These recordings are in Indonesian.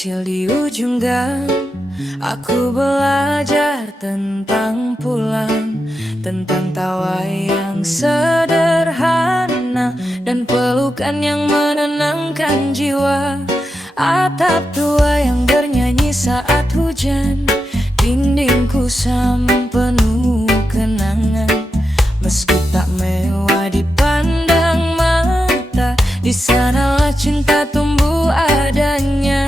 kecil di ujung gang, aku belajar tentang pulang, tentang tawa yang sederhana dan pelukan yang menenangkan jiwa. Atap tua yang bernyanyi saat hujan, dinding kusam penuh kenangan. Meski tak mewah dipandang mata, di sanalah cinta tumbuh adanya.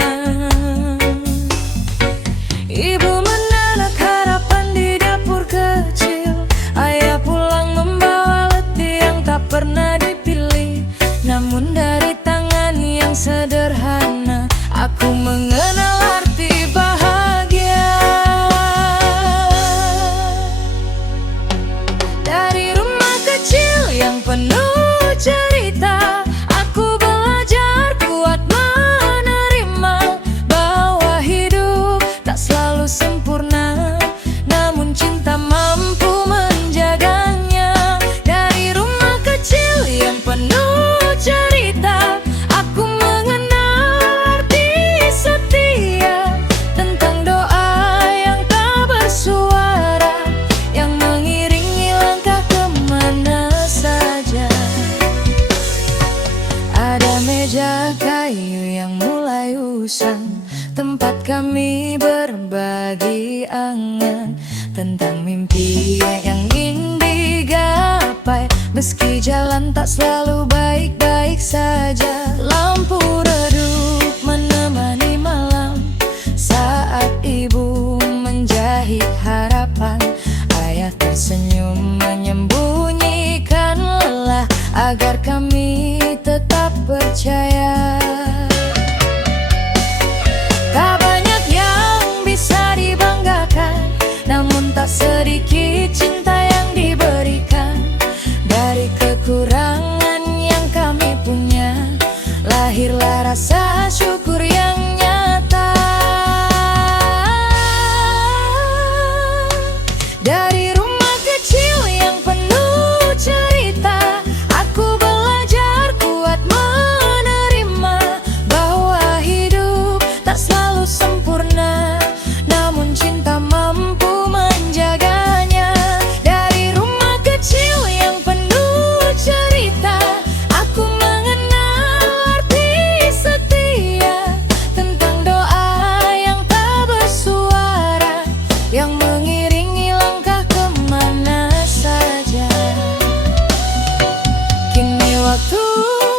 Ibu menanak harapan di dapur kecil, ayah pulang membawa letih yang tak pernah dipilih. Namun dari tangan yang sederhana, aku mengenal arti bahagia. Dari rumah kecil yang penuh cerita, aku belajar kuat menerima bahwa hidup tak selalu sempurna, namun cinta mampu menjaganya. Dari rumah kecil yang penuh cerita, aku mengenal arti setia, tentang doa yang tak bersuara, yang mengiringi langkah kemana saja. Ada meja kayu yang mulai usang, tempat kami berbagi angan, tentang mimpi yang ingin digapai, meski jalan tak selalu baik-baik saja. Lampu redup menemani malam, saat ibu menjahit harapan, ayah tersenyum menyembunyikan lelah, agar kami tetap percaya. Tak banyak yang bisa dibanggakan, namun tak sedikit cinta yang diberikan. Dari kekurangan yang kami punya, lahirlah rasa syukur yang nyata. Dari rumah kecil yang penuh cerita, aku belajar kuat menerima bahwa hidup tak selalu sempurna, namun cinta mampu menjaganya. Dari rumah kecil yang penuh cerita, aku mengenal arti setia, tentang doa yang tak bersuara, yang mengiringi langkah kemana saja. Kini waktu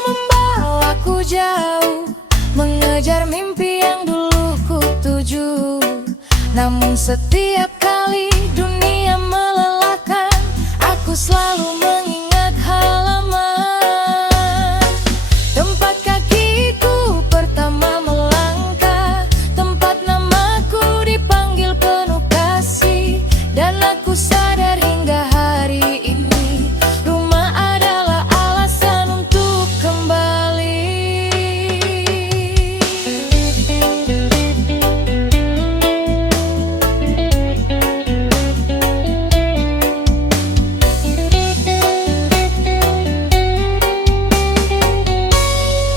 membawaku jauh, mengejar mimpi yang dulu ku tuju. Namun setiap kali dunia melelahkan, aku selalu mengingat halaman, tempat kakiku pertama melangkah, tempat namaku dipanggil penuh kasih. Dan aku sadar hingga hari ini, rumah adalah alasan untuk kembali.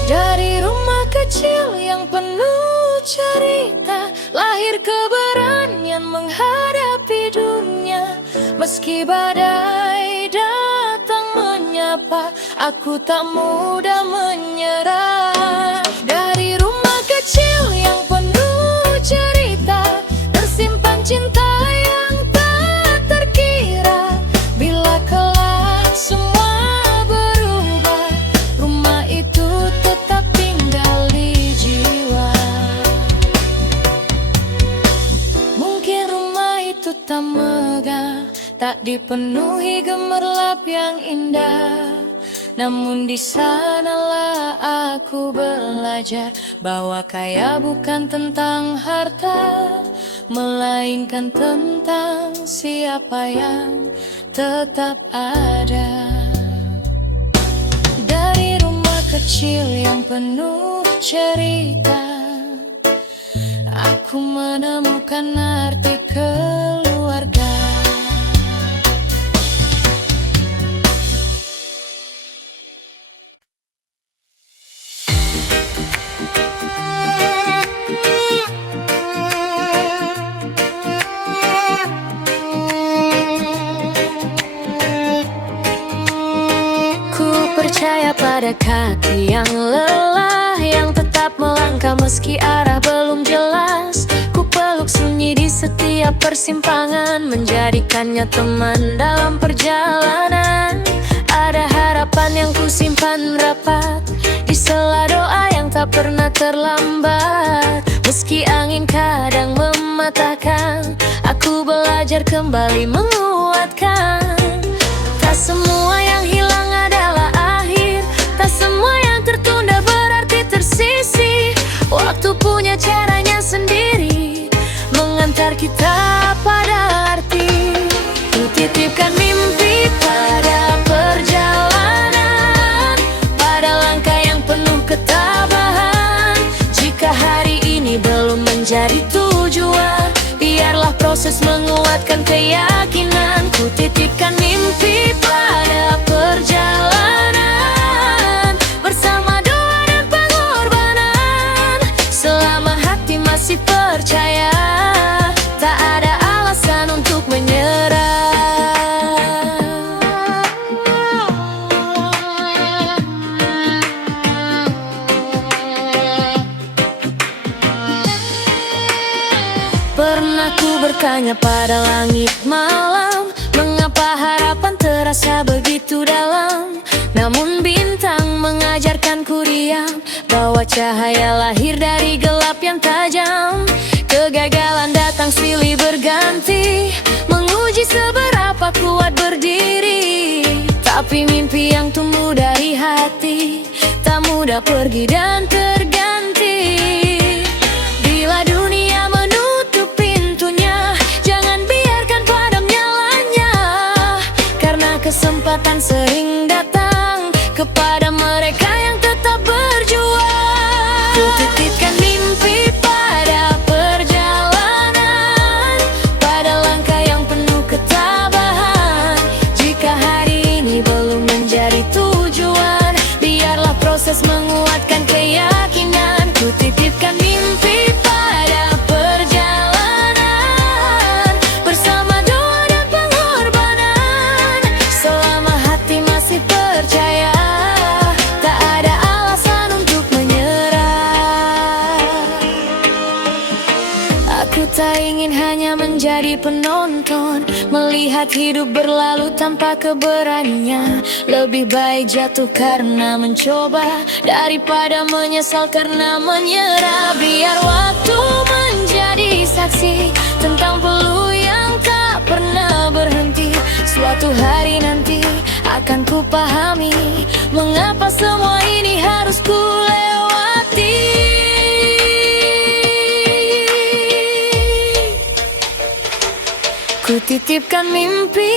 Dari rumah kecil yang penuh cerita, lahir keberanian menghadapi dunia. Meski badai datang menyapa, aku tak mudah menyerah. Dari rumah kecil yang penuh cerita, tersimpan cinta yang tak terkira. Bila kelak semua berubah, rumah itu tetap tinggal di jiwa. Mungkin rumah itu tak megah, tak dipenuhi gemerlap yang indah, namun di sanalah aku belajar bahwa kaya bukan tentang harta, melainkan tentang siapa yang tetap ada. Dari rumah kecil yang penuh cerita, aku menemukan arti keluarga. Ada kaki yang lelah, yang tetap melangkah meski arah belum jelas. Ku peluk sunyi di setiap persimpangan, menjadikannya teman dalam perjalanan. Ada harapan yang ku simpan rapat di sela doa yang tak pernah terlambat. Meski angin kadang mematahkan, aku belajar kembali menguatkan. Tak semua yang hilang adalah akhir, tak semua yang tertunda berarti tersisih. Waktu punya caranya sendiri, mengantar kita pada arti. Ku titipkan mimpi pada perjalanan, pada langkah yang penuh ketabahan. Jika hari ini belum menjadi tujuan, biarlah proses menguatkan keyakinan. Ku titipkan mimpi pada perjalanan, bersama doa dan pengorbanan. Selama hati masih percaya, tak ada alasan untuk menyerah. Pernah ku bertanya pada langit malam, mengapa harapan terasa begitu dalam? Namun bintang mengajarkanku diam, bahwa cahaya lahir dari gelap yang tajam. Kegagalan datang silih berganti, menguji seberapa kuat berdiri. Tapi mimpi yang tumbuh dari hati tak mudah pergi dan terganti. Bila dunia menutup pintunya, jangan biarkan padam nyalanya, karena kesempatan sering datang kepada mereka yang tetap berjuang. Ku titipkan mimpi pada perjalanan, pada langkah yang penuh ketabahan. Jika hari ini belum menjadi tujuan, biarlah proses menguatkan keyakinan. Ku titipkan mimpi pada perjalanan, bersama doa dan pengorbanan. Selama hati masih percaya, tak ada alasan untuk menyerah. Aku tak ingin hanya menjadi penonton, melihat hidup berlalu tanpa keberanian. Lebih baik jatuh karena mencoba, daripada menyesal karena menyerah. Biar waktu menjadi saksi tentang peluh yang tak pernah berhenti. Suatu hari nanti akan ku pahami, mengapa semua ini harus ku lewati. Ku titipkan mimpi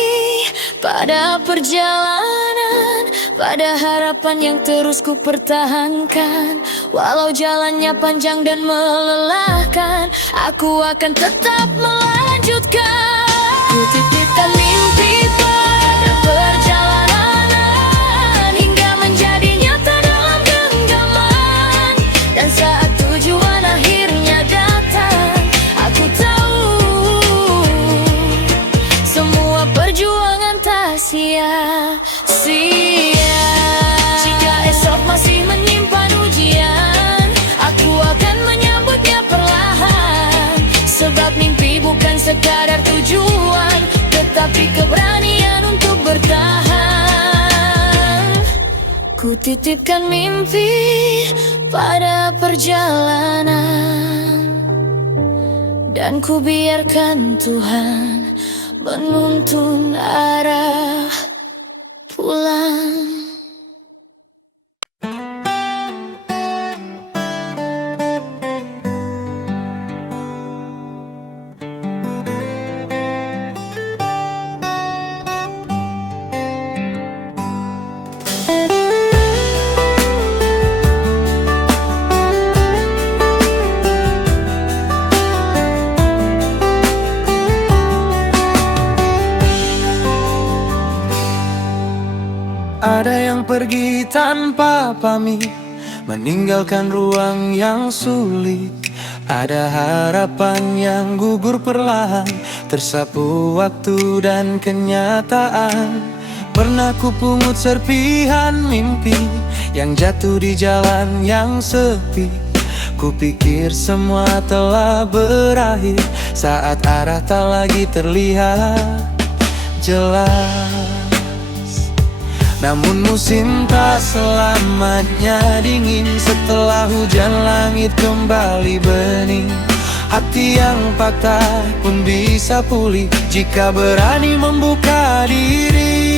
pada perjalanan, pada harapan yang terus ku pertahankan. Walau jalannya panjang dan melelahkan, aku akan tetap melanjutkan. Ku titipkan mimpi pada perjalanan, hingga menjadi nyata dalam genggaman. Dan saat tujuan akhirnya datang, aku tahu semua perjuangan tak sia-sia. Jika esok masih menyimpan ujian, aku akan menyambutnya perlahan. Sebab mimpi bukan sekadar tujuan, tetapi keberanian untuk bertahan. Ku titipkan mimpi pada perjalanan, dan ku biarkan Tuhan menuntun arah pulang. Ada yang pergi tanpa pamit, meninggalkan ruang yang sulit. Ada harapan yang gugur perlahan, tersapu waktu dan kenyataan. Pernah ku pungut serpihan mimpi yang jatuh di jalan yang sepi. Kupikir semua telah berakhir saat arah tak lagi terlihat jelas. Namun musim tak selamanya dingin. Setelah hujan langit kembali bening. Hati yang patah pun bisa pulih jika berani membuka diri.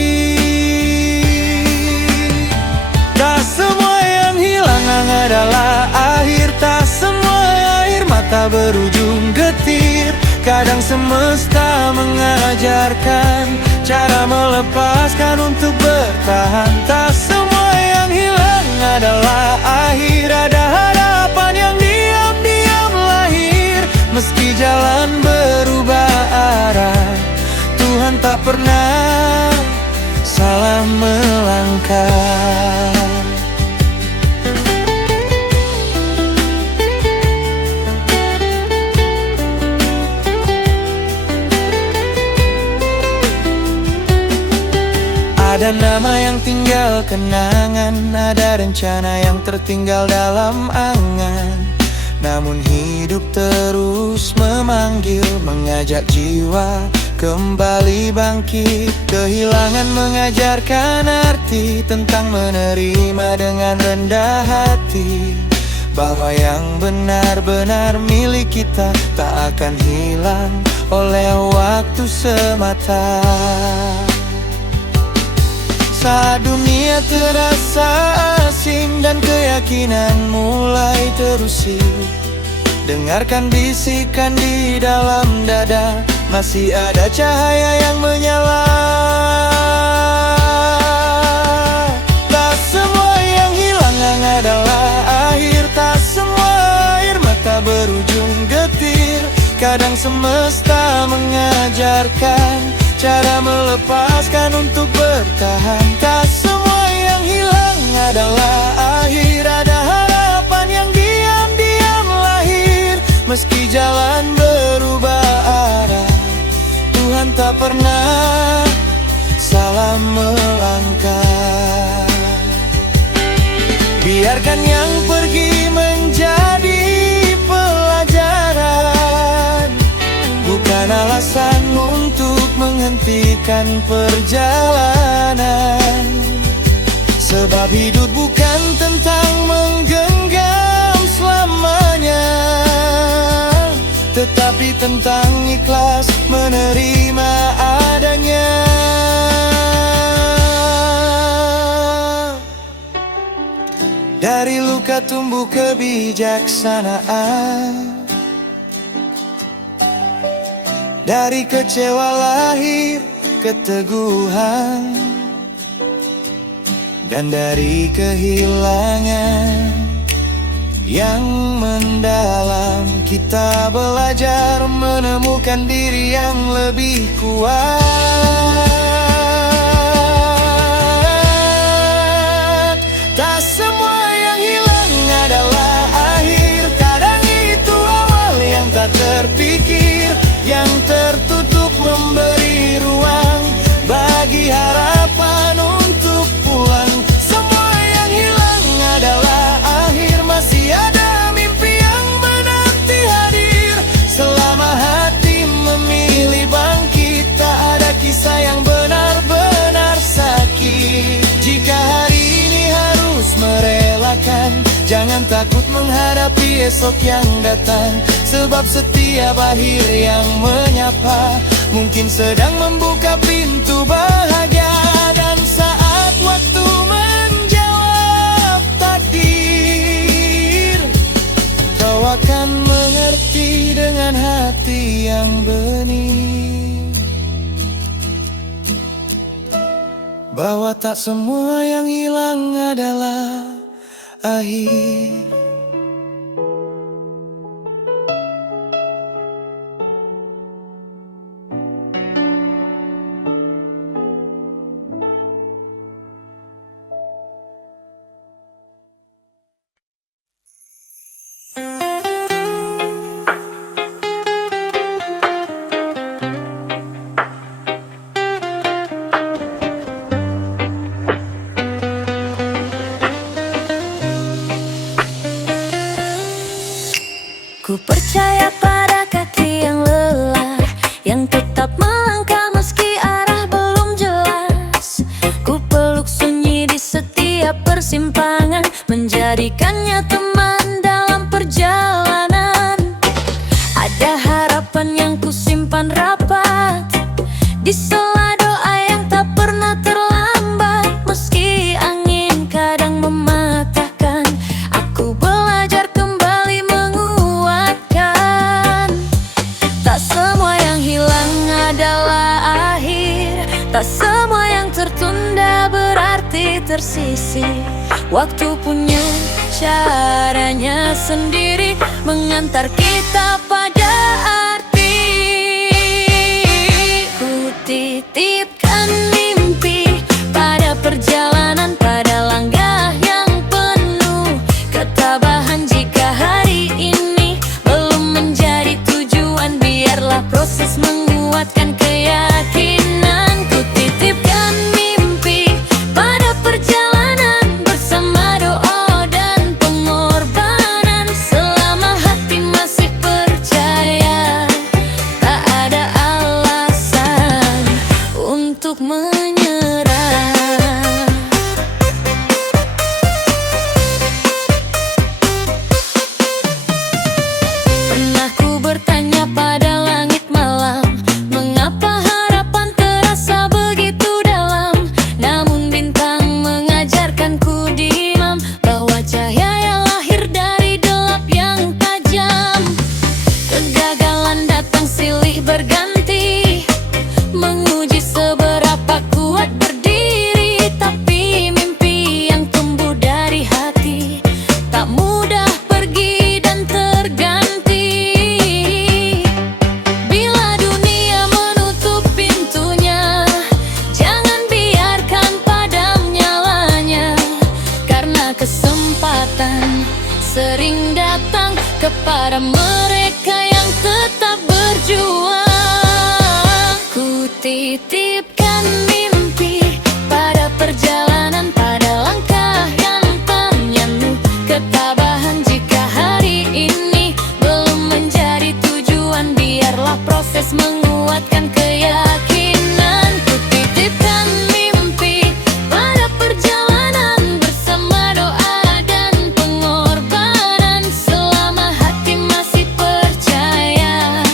Tak semua yang hilang adalah akhir. Tak semua air mata berujung getir. Kadang semesta mengajarkan cara melepaskan untuk bertahan. Tak semua yang hilang adalah akhir. Ada harapan yang diam-diam lahir. Meski jalan berubah arah, Tuhan tak pernah salah melangkah. Ada nama yang tinggal kenangan, ada rencana yang tertinggal dalam angan. Namun hidup terus memanggil, mengajak jiwa kembali bangkit. Kehilangan mengajarkan arti tentang menerima dengan rendah hati, bahwa yang benar-benar milik kita tak akan hilang oleh waktu semata. Saat dunia terasa asing dan keyakinan mulai terusik, dengarkan bisikan di dalam dada, masih ada cahaya yang menyala. Tak semua yang hilang adalah akhir. Tak semua air mata berujung getir. Kadang semesta mengajarkan cara melepaskan untuk bertahan. Tak semua yang hilang adalah akhir. Ada harapan yang diam-diam lahir. Meski jalan berubah arah, Tuhan tak pernah salah melangkah. Biarkan yang pergi menjadi pelajaran, bukan alasan untuk menghentikan perjalanan. Sebab hidup bukan tentang menggenggam selamanya, tetapi tentang ikhlas menerima adanya. Dari luka tumbuh kebijaksanaan, dari kecewa lahir keteguhan, dan dari kehilangan yang mendalam kita belajar menemukan diri yang lebih kuat. Tak semua yang hilang adalah akhir. Kadang itu awal yang tak terpikir, yang tertutup memberi ruang bagi harapan untuk pulang. Semua yang hilang adalah akhir. Masih ada mimpi yang menanti hadir. Selama hati memilih bangkit, tak ada kisah yang benar-benar sakit. Jika hari ini harus merelakan, jangan takut menghadapi esok yang datang. Sebab setiap akhir yang menyapa mungkin sedang membuka pintu bahagia. Dan saat waktu menjawab takdir, kau akan mengerti dengan hati yang bening, bahwa tak semua yang hilang adalah akhir. percaya pada kaki yang lelah, yang tetap melangkah meski arah belum jelas. Ku peluk sunyi di setiap persimpangan, menjadikannya teman dalam perjalanan. Ada harapan yang ku simpan rapat di sela doa yang tak pernah terlambat. Meski angin kadang mematahkan, aku belajar kembali menguatkan. Tak semua yang hilang adalah akhir, tak semua yang tertunda berarti tersisih. Waktu punya caranya sendiri mengantar kita pada arti. Ku titipkan mimpi pada perjalanan, pada langkah yang penuh ketabahan. Jika hari ini belum menjadi tujuan, biarlah proses menguatkan keyakinan. Ku titipkan mimpi pada perjalanan, bersama doa dan pengorbanan. Selama hati masih percaya, tak ada alasan untuk menyerah. Pernah ku bertanya pada langit malam, mengapa harapan terasa begitu dalam? Namun bintang mengajarkanku diam, bahwa cahaya yang lahir dari gelap yang tajam. Kegagalan datang silih berganti, menguji seberapa kuat berdiri. Tapi mimpi yang tumbuh dari hati tak mudah pergi dan terganti. Bila dunia menutup pintunya, jangan biarkan padam nyalanya, karena kesempatan sering datang kepada mereka yang tetap berjuang. Ku titipkan mimpi pada perjalanan, pada langkah yang penuh ketabahan. Jika hari ini belum menjadi tujuan, biarlah proses menguatkan keyakinan. Ku titipkan mimpi pada perjalanan, bersama doa dan pengorbanan. Selama hati masih percaya,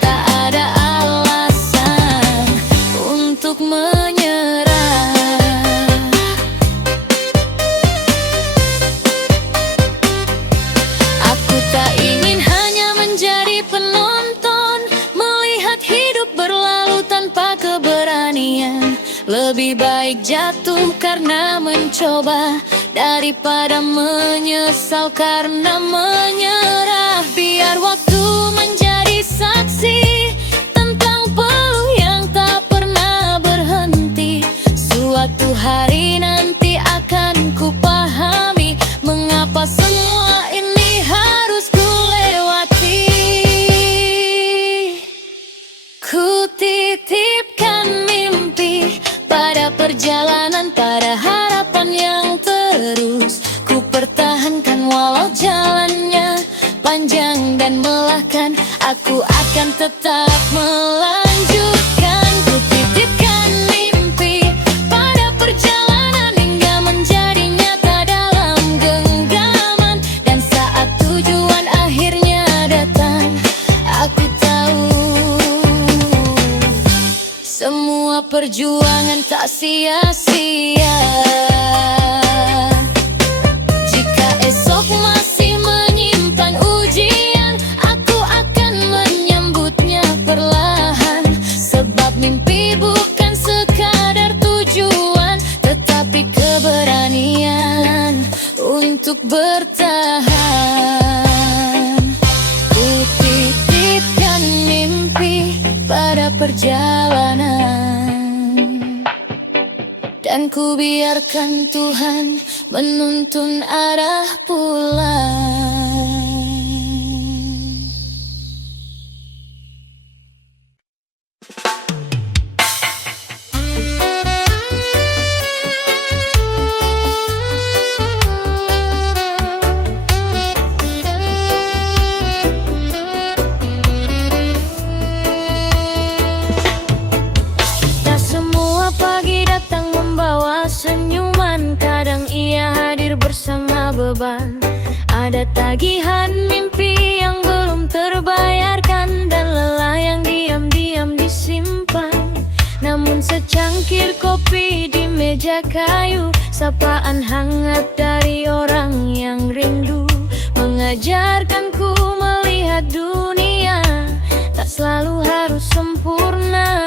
tak ada alasan untuk menyerah. Aku tak ingin hanya menjadi penonton, melihat hidup berlalu tanpa keberanian. Lebih baik jatuh karena mencoba, daripada menyesal karena menyerah. Biar waktu menjadi saksi tentang peluh yang tak pernah berhenti. Suatu hari nanti akan ku pahami, mengapa semua ini harus ku lewati. Ku titipkan mimpi pada perjalanan, pada harapan yang terus ku pertahankan. Walau jalannya panjang dan melelahkan, aku akan tetap melanjutkan. Ku titipkan mimpi pada perjalanan, hingga menjadi nyata dalam genggaman. Dan saat tujuan akhirnya datang, aku tahu semua perjuangan tak sia-sia. Jika esok masih menyimpan ujian, aku akan menyambutnya perlahan. Sebab mimpi bukan sekadar tujuan, tetapi keberanian untuk bertahan. Ku titipkan mimpi pada perjalanan, dan ku biarkan Tuhan menuntun arah pulang. beban. Ada tagihan mimpi yang belum terbayarkan, dan lelah yang diam-diam disimpan. Namun secangkir kopi di meja kayu, sapaan hangat dari orang yang rindu, mengajarkanku melihat dunia tak selalu harus sempurna.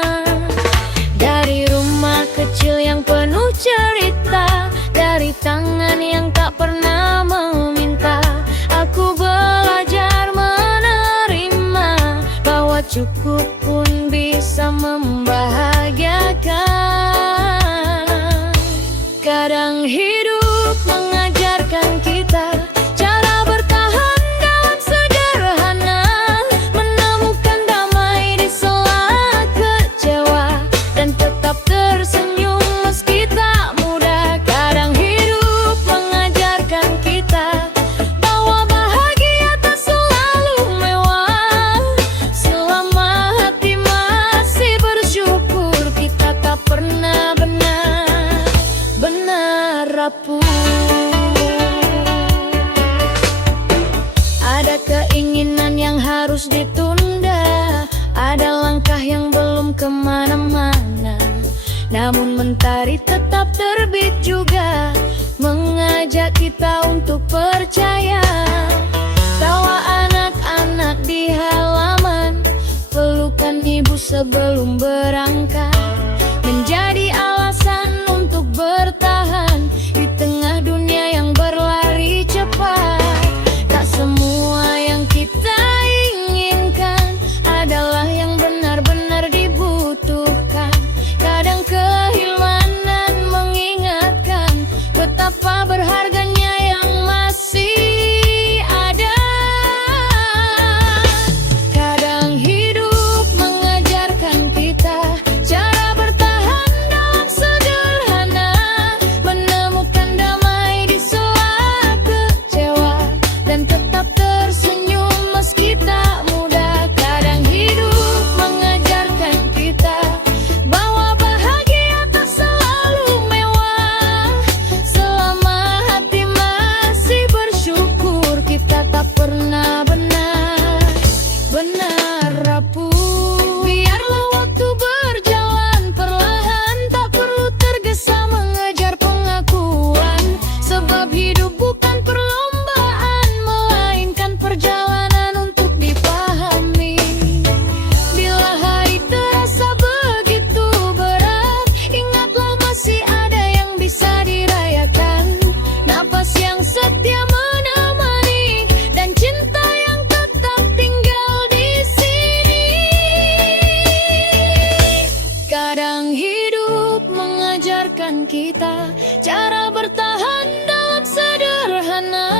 Dari rumah kecil yang penuh cerita, dari tangan yang tak pernah meminta, aku belajar menerima bahwa cukup pun bisa membahagiakan. Kadang hidup mengajarkan kita cara bertahan dalam sederhana, menemukan damai di sela kecewa, dan tetap tersenyum meski tak mudah. Kadang hidup mengajarkan kita bahwa bahagia tak selalu mewah. Selama hati masih bersyukur, kita tak pernah benar-benar rapuh. Ada keinginan yang harus ditunda, ada langkah yang belum kemana-mana, namun mentari tetap terbit juga, mengajak kita untuk percaya. Tawa anak-anak di halaman, pelukan ibu sebelum berangkat, menjadi alasan untuk bertahan di tengah dunia yang berlari cepat. Tak semua yang kita inginkan adalah yang benar-benar dibutuhkan. Kadang kehilangan mengingatkan betapa berharganya yang masih ada. Kadang hidup mengajarkan kita cara bertahan dalam sederhana, menemukan damai di sela kecewa, dan tetap tersenyum meski tak mudah. Kadang hidup mengajarkan kita bahwa bahagia tak selalu mewah. Selama hati masih bersyukur, kita tak pernah benar-benar rapuh. Biarlah waktu berjalan perlahan, tak perlu tergesa mengejar pengakuan, sebab hidup bukan perlombaan, melainkan perjalanan untuk dipahami. Bila hari terasa begitu berat, ingatlah masih ada yang bisa dirayakan. Napas yang setia menemani, dan cinta yang tetap tinggal di sini. Kadang hidup mengajarkan kita cara bertahan dalam sederhana,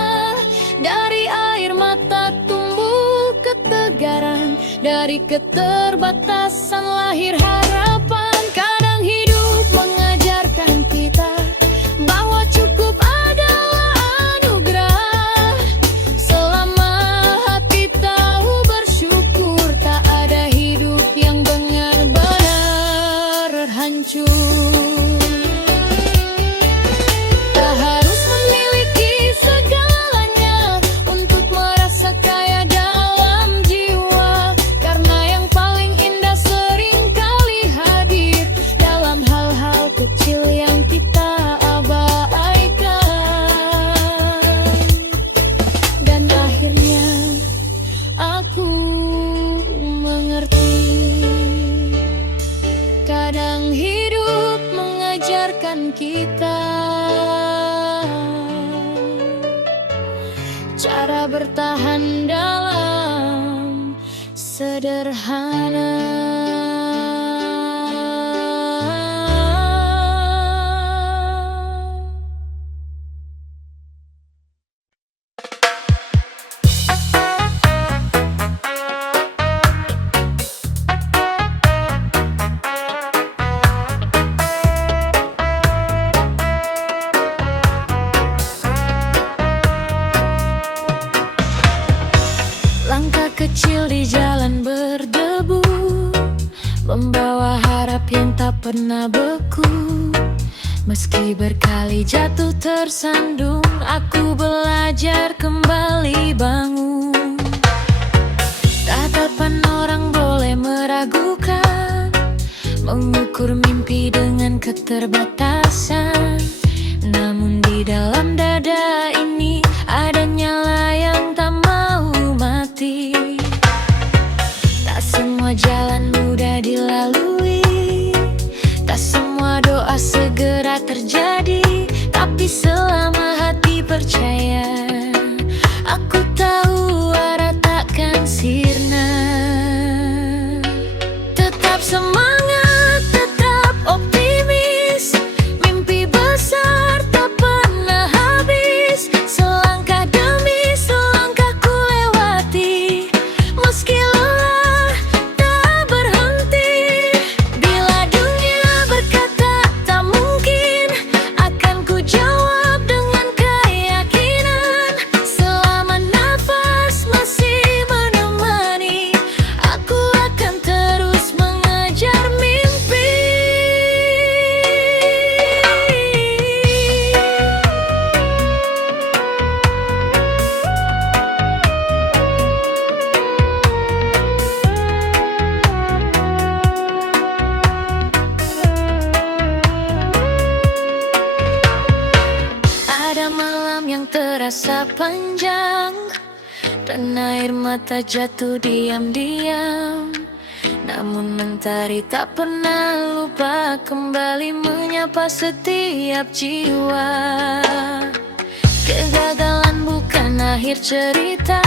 dari air mata tumbuh ketegaran, dari keterbatasan lahir harapan. Kadang hidup mengajarkan kita bahwa cukup adalah anugerah. Selama hati tahu bersyukur, tak ada hidup yang benar-benar hancur. Tak harus memiliki segalanya untuk merasa kaya dalam jiwa, karena yang paling indah seringkali hadir dalam hal-hal kecil yang kita abaikan. Dan akhirnya aku mengerti, kadang hidup mengajarkan kita cara bertahan dalam sederhana. Langkah kecil di jalan berdebu, membawa harap yang tak pernah beku, Meski berkali jatuh tersandung, aku belajar kembali bangun. Tatapan orang boleh meragukan, mengukur mimpi dengan keterbatasan. Namun di dalam dada ini ada nyala yang tak mau mati. Tak semua jalan mudah dilalui, tak semua doa segera terjadi. Tapi selama hati percaya, aku tahu arah takkan sirna. Tetap semangat, tetap optimis, mimpi besar tak pernah habis. Selangkah demi selangkah ku lewati, meski lelah tak berhenti. Bila dunia berkata tak mungkin, akan ku jawab dengan keyakinan. Selama nafas masih menemani, aku akan terus mengejar mimpi. Ada malam yang terasa panjang, dan air mata jatuh diam-diam. Namun mentari tak pernah lupa kembali menyapa setiap jiwa. Kegagalan bukan akhir cerita,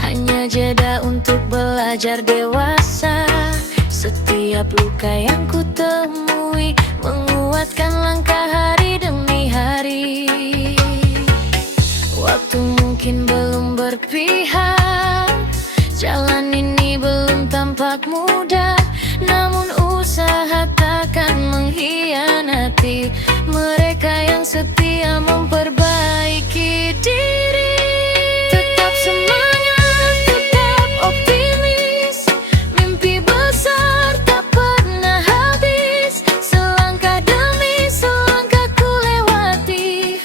hanya jeda untuk belajar dewasa. Setiap luka yang ku temui menguatkan langkah hari demi hari. Waktu mungkin belum berpihak, jalan ini belum tampak mudah. Namun usaha takkan mengkhianati mereka yang setia memperbaiki diri. Tetap semangat, tetap optimis, mimpi besar tak pernah habis. Selangkah demi selangkah ku lewati,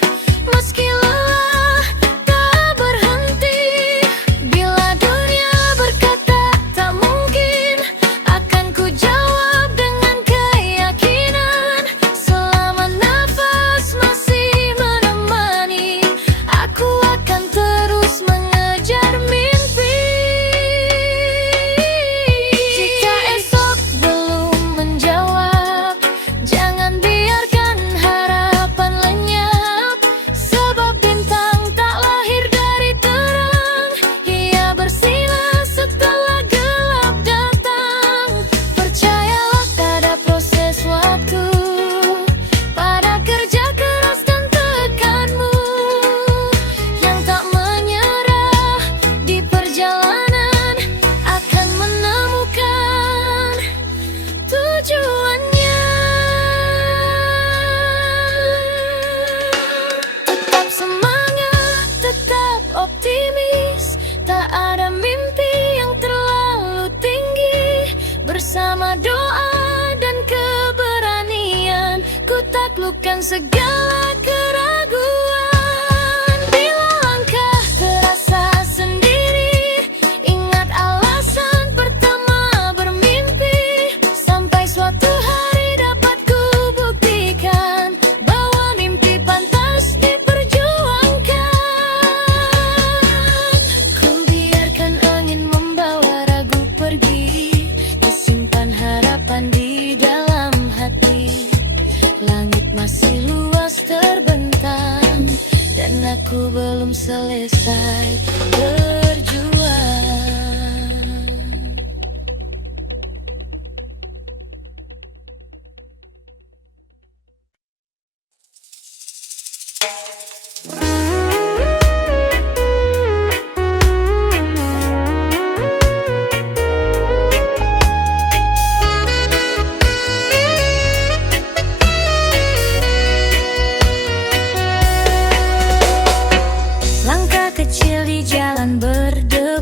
meski lelah tak berhenti. Bila dunia berkata tak mungkin, akan ku jawab dengan keyakinan. Selama nafas masih menemani, aku akan terus mengejar mimpi. Jika esok belum menjawab, jangan biarkan harapan lenyap. Sebab bintang tak lahir dari terang, ia bersinar setelah gelap datang. Percayalah pada proses waktu, pada kerja keras dan tekanmu yang tak menyerah di perjalanan, akan menemukan tujuannya. Tetap semangat, tetap optimis, tak ada mimpi yang terlalu tinggi. Bersama doa dan keberanian, ku taklukkan segala keraguan. Bila langkah terasa sendiri, ingat alasan pertama bermimpi. Sampai suatu hari dapat ku buktikan bahwa mimpi pantas diperjuangkan. Ku biarkan angin membawa ragu pergi, ku simpan harapan di dalam hati. Langit masih luas terbentang, dan aku belum selesai berjuang. Langkah kecil di jalan berdebu,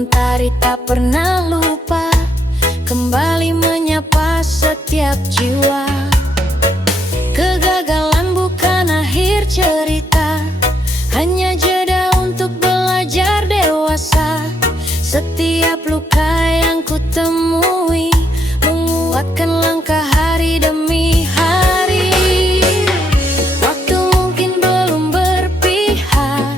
mentari tak pernah lupa, kembali menyapa setiap jiwa. Kegagalan bukan akhir cerita, hanya jeda untuk belajar dewasa. Setiap luka yang ku temui menguatkan langkah hari demi hari. Waktu mungkin belum berpihak,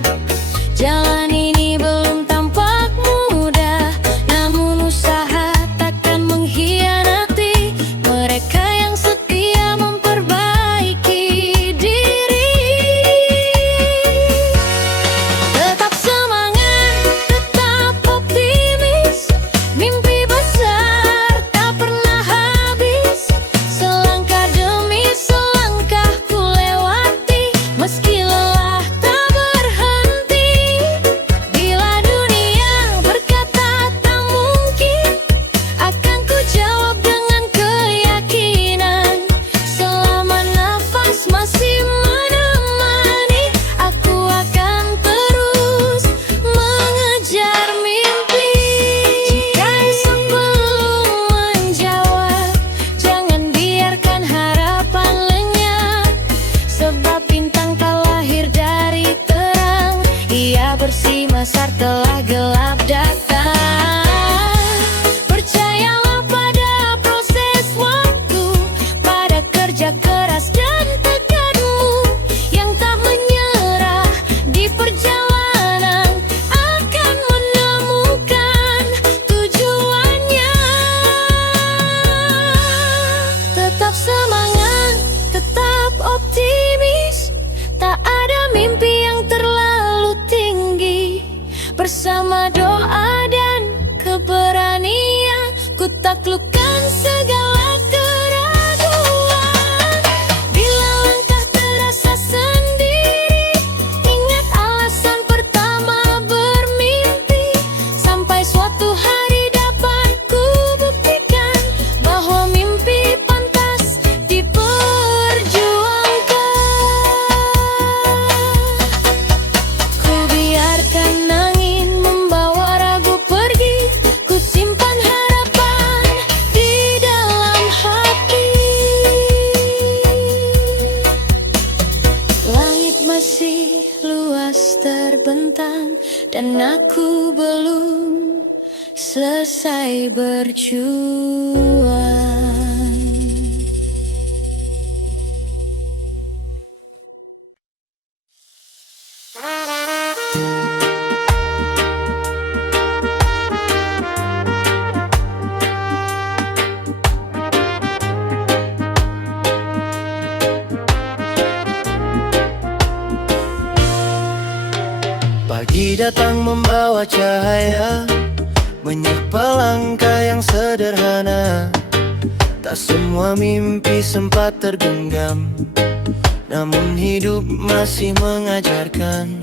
jalan ini belum tampak mudah, namun usaha takkan mengkhianati mereka yang setia memperbaiki diri. Tetap semangat, tetap optimis, mimpi besar tak pernah habis. Selangkah demi selangkah ku lewati, meski lelah tak berhenti. Bila dunia berkata tak mungkin, akan ku jawab dengan keyakinan. Selama nafas masih menemani, aku akan terus mengejar mimpi. Jika esok belum menjawab, jangan biarkan harapan lenyap, sebab bintang tak lahir dari terang, ia bersimasar telah gelap datang. Percayalah pada proses waktu, pada kerja keras dan tekadmu yang tak menyerah di perjalanan, akan menemukan tujuannya. Tetap semangat, tetap optimis, tak ada mimpi yang terlalu tinggi. Bersama doa dan keberanian, ku taklukkan segala keraguan. Bila langkah terasa sendiri, ingat alasan pertama bermimpi. Sampai suatu hari dapat ku buktikan bahwa mimpi pantas diperjuangkan. Ku biarkan angin membawa ragu pergi, ku simpan harapan di dalam hati. Langit masih luas terbentang, dan aku belum selesai berjuang. Pagi datang membawa cahaya, menyapa langkah yang sederhana. Tak semua mimpi sempat tergenggam, namun hidup masih mengajarkan.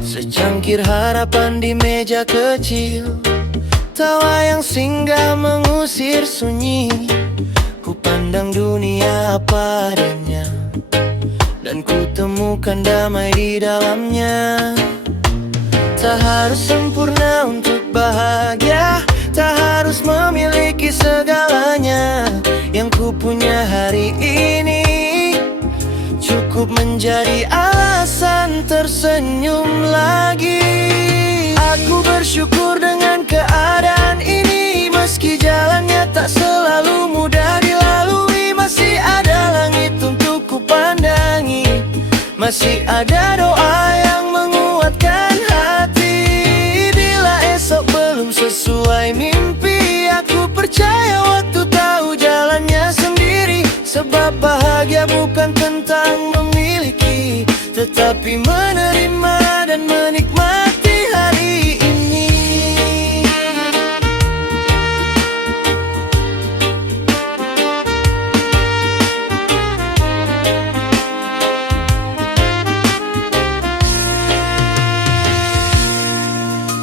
Secangkir harapan di meja kecil, tawa yang singgah mengusir sunyi. Ku pandang dunia apa adanya, dan ku temukan damai di dalamnya. Tak harus sempurna untuk bahagia, tak harus memiliki segalanya. Yang ku punya hari ini cukup menjadi alasan tersenyum lagi. Aku bersyukur dengan keadaan ini, meski jalannya tak selalu mudah dilalui. Masih ada langit untuk ku pandangi, masih ada doa yang menguatkan hati. Bila esok belum sesuai mimpi, aku percaya waktu tahu jalannya sendiri. Sebab bahagia bukan tentang memiliki, tetapi menerima dan menikmati hari ini.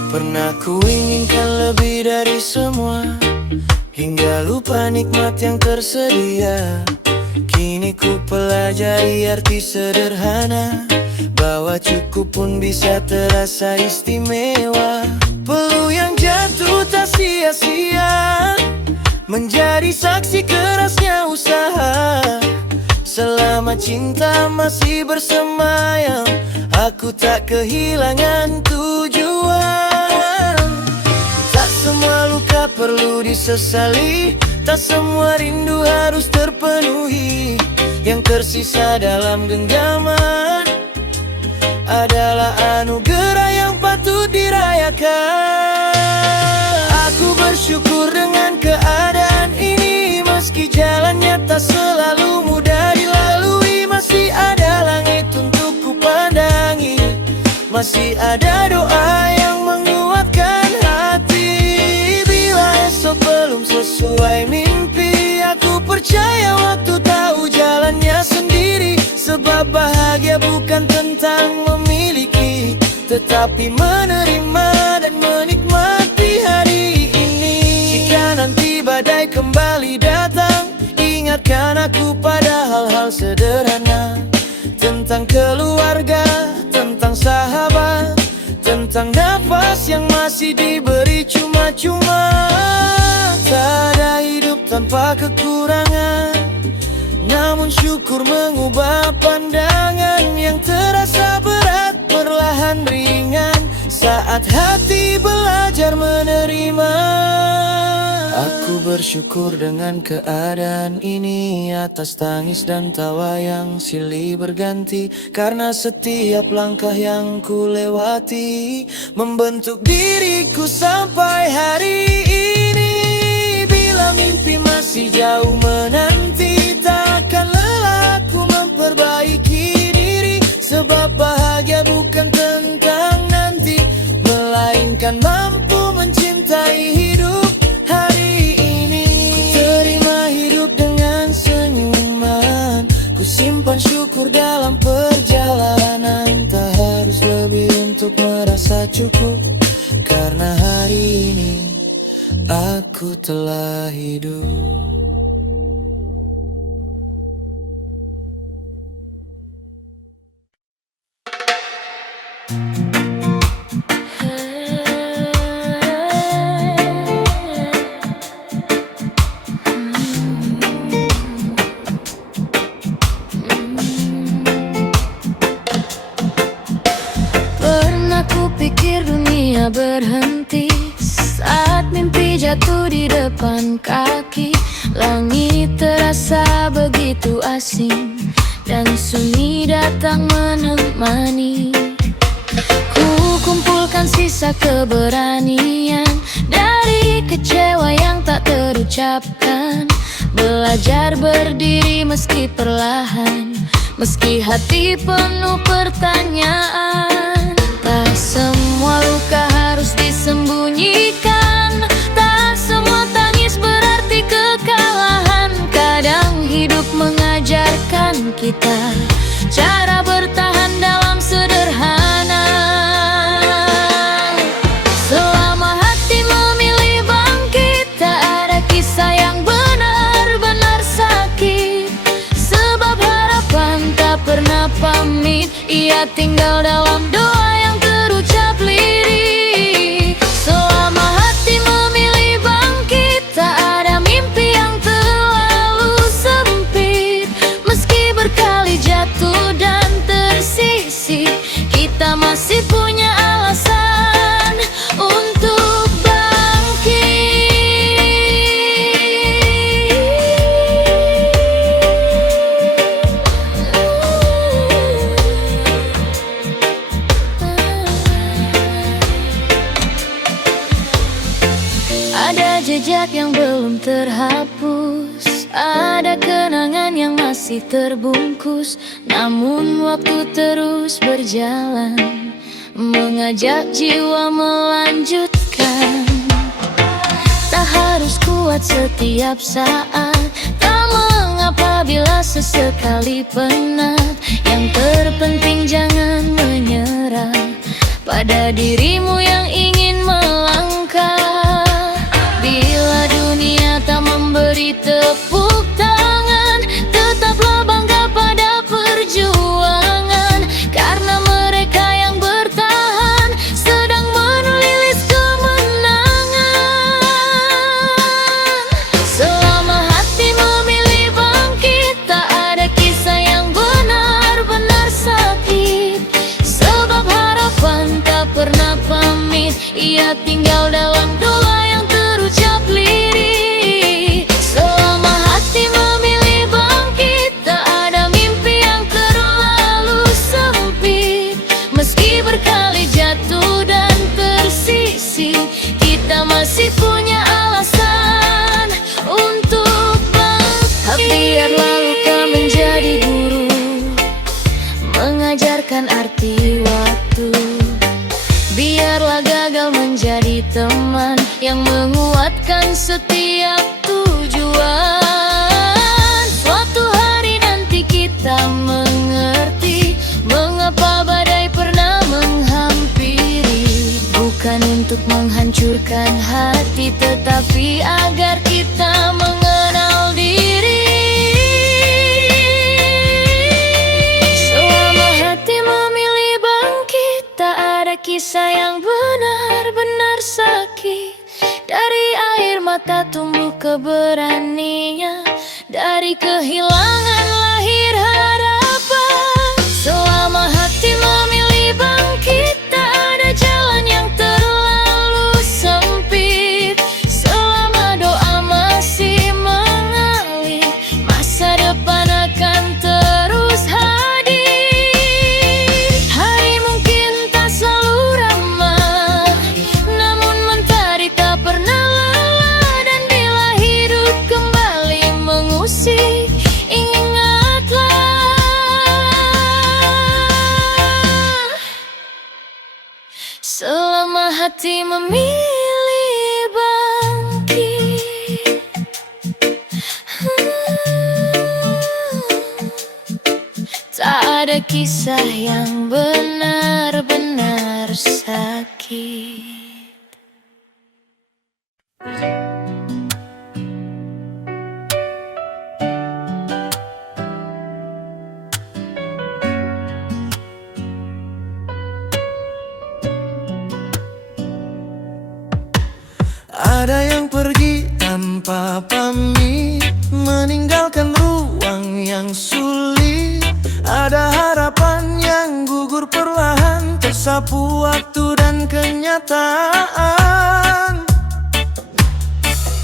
Pernah ku inginkan lebih dari semua, hingga lupa nikmat yang tersedia. Kini ku pelajari arti sederhana, bahwa cukup pun bisa terasa istimewa. Peluh yang jauh menjadi saksi kerasnya usaha. Selama cinta masih bersemayam, aku tak kehilangan tujuan. Tak semua luka perlu disesali, tak semua rindu harus terpenuhi. Yang tersisa dalam genggaman adalah anugerah yang patut dirayakan. Aku bersyukur dengan keadaan ini, meski jalannya tak selalu mudah dilalui. Masih ada langit untuk ku pandangi, masih ada doa yang menguatkan hati. Bila esok belum sesuai mimpi, aku percaya waktu tahu jalannya sendiri. Sebab bahagia bukan tentang memiliki, tetapi menerima dan menikmati hari ini. Jika nanti badai kembali datang, ingatkan aku pada hal-hal sederhana. Tentang keluarga, tentang sahabat, tentang nafas yang masih diberi cuma-cuma. Tak ada hidup tanpa kekurangan, namun syukur mengubah pandangan. Yang terasa berat perlahan ringan saat hati belajar menerima. Aku bersyukur dengan keadaan ini, atas tangis dan tawa yang silih berganti. Karena setiap langkah yang ku lewati membentuk diriku sampai hari ini. Bila mimpi masih jauh menanti, takkan lelah aku memperbaiki diri. Sebab bahagia bukan tentang nanti, melainkan mampu mencintai hidup hari ini. Ku terima hidup dengan senyuman, ku simpan syukur dalam perjalanan. Tak harus lebih untuk merasa cukup, karena hari ini aku telah hidup. Pernah kupikir dunia berhenti saat mimpi jatuh di depan kaki. Langit terasa begitu asing dan sunyi datang menemani. Ku kumpulkan sisa keberanian dari kecewa yang tak terucapkan. Belajar berdiri meski perlahan, meski hati penuh pertanyaan. Tak semua luka harus disembunyikan, tak semua tangis berarti kekalahan. Kadang hidup mengajarkan kita cara bertahan dalam sederhana. Selama hati memilih bangkit, tak ada kisah yang benar-benar sakit. Sebab harapan tak pernah pamit, ia tinggal dalam doa yang terucap lirik. Selama hati memilih bangkit, tak ada mimpi yang terlalu sempit. Meski berkali jatuh dan tersisih, kita masih punya alasan untuk bangkit. Ada jejak yang belum terhapus, ada kenangan yang masih terbungkus. Namun waktu terus berjalan, mengajak jiwa melanjutkan. Tak harus kuat setiap saat, tak mengapa bila sesekali penat. Yang terpenting jangan menyerah pada dirimu yang ingin melangkah. Bila dunia tak memberi tepuk tangan, tetaplah bangga pada perjuangan. Karena mereka yang bertahan sedang menulis kemenangan. Ia tinggal dalam doa yang terucap lirih. Selama hati memilih bangkit, tak ada mimpi yang terlalu sempit. Meski berkali jatuh dan tersisi, kita masih punya alasan untuk bangkit. Biarlah luka menjadi guru, mengajarkan arti waktu. Biarlah gagal menjadi teman yang menguatkan setiap tujuan. Suatu hari nanti kita mengerti mengapa badai pernah menghampiri. Bukan untuk menghancurkan hati, tetapi agar kita mengenal diri. Selama hati memilih bangkit, tak ada kisah yang benar-benar sakit. Dari air mata tumbuh keberanian, dari kehilangan lahir harapan. Selama hati memilih bangkit, tak ada jalan yang terlalu sempit. Selama doa masih mengalir, masa depan akan terus hadir. Hari mungkin tak selalu ramah, namun mentari tak pernah lelah. Dan bila hidup kembali mengusik, ingatlah, selama hati memilih bangkit, tak ada kisah yang benar-benar sakit. Ada yang pergi tanpa pamit, meninggalkan ruang yang sulit. Ada harapan yang gugur perlahan, tersapu waktu dan kenyataan.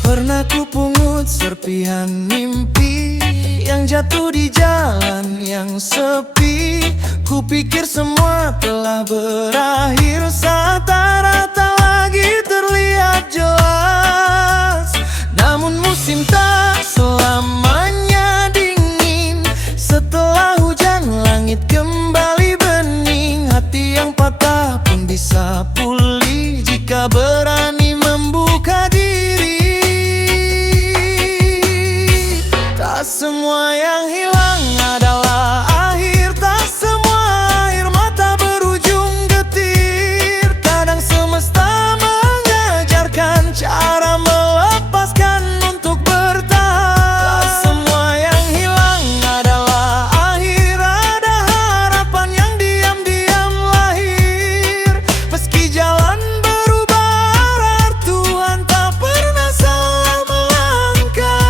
Pernah ku pungut serpihan mimpi yang jatuh di jalan yang sepi. Ku pikir semua telah berakhir saat arah tak lagi terlihat jelas. Namun musim tak selamanya dingin. Setelah hujan langit kembali bening. Hati yang patah pun bisa pulih jika berani membuka diri. Tak semua yang hilang adalah akhir, tak semua air mata berujung getir. Kadang semesta mengajarkan cara melepaskan untuk bertahan. Tak semua yang hilang adalah akhir, ada harapan yang diam-diam lahir. Meski jalan berubah arah, Tuhan tak pernah salah melangkah.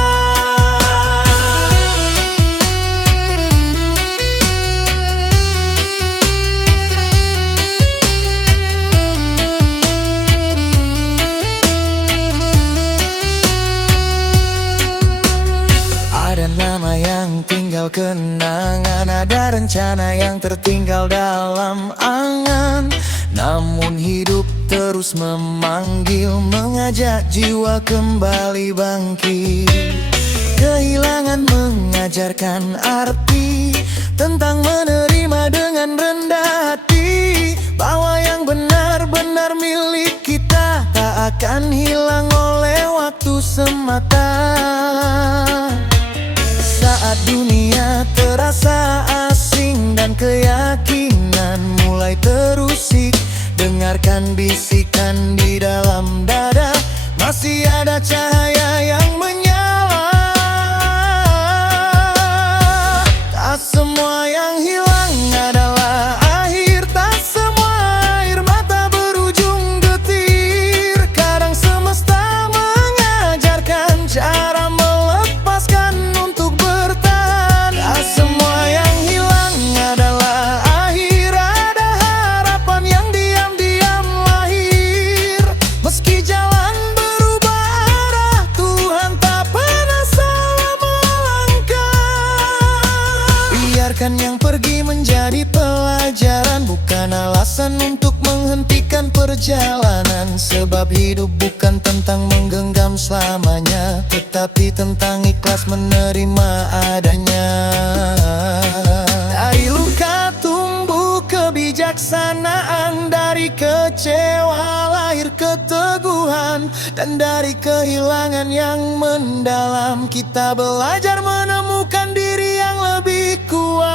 Ada nama yang tinggal kenangan, ada rencana yang tertinggal dalam angan. Namun hidup terus memanggil, mengajak jiwa kembali bangkit. Kehilangan mengajarkan arti tentang menerima dengan rendah hati, bahwa yang benar-benar milik kita tak akan hilang oleh waktu semata. Saat dunia terasa asing dan keyakinan mulai terusik, dengarkan bisikan di dalam dada, masih ada cahaya yang menyala. Tak semua yang hilang adalah akhir, tak semua air mata berujung getir. Kadang semesta mengajarkan cara melepaskan untuk bertahan. Tak semua yang hilang adalah akhir, ada harapan yang diam-diam lahir. lagi menjadi pelajaran, bukan alasan untuk menghentikan perjalanan. Sebab hidup bukan tentang menggenggam selamanya, tetapi tentang ikhlas menerima adanya. Dari luka tumbuh kebijaksanaan, dari kecewa lahir keteguhan, dan dari kehilangan yang mendalam kita belajar menemukan diri yang lebih kuat.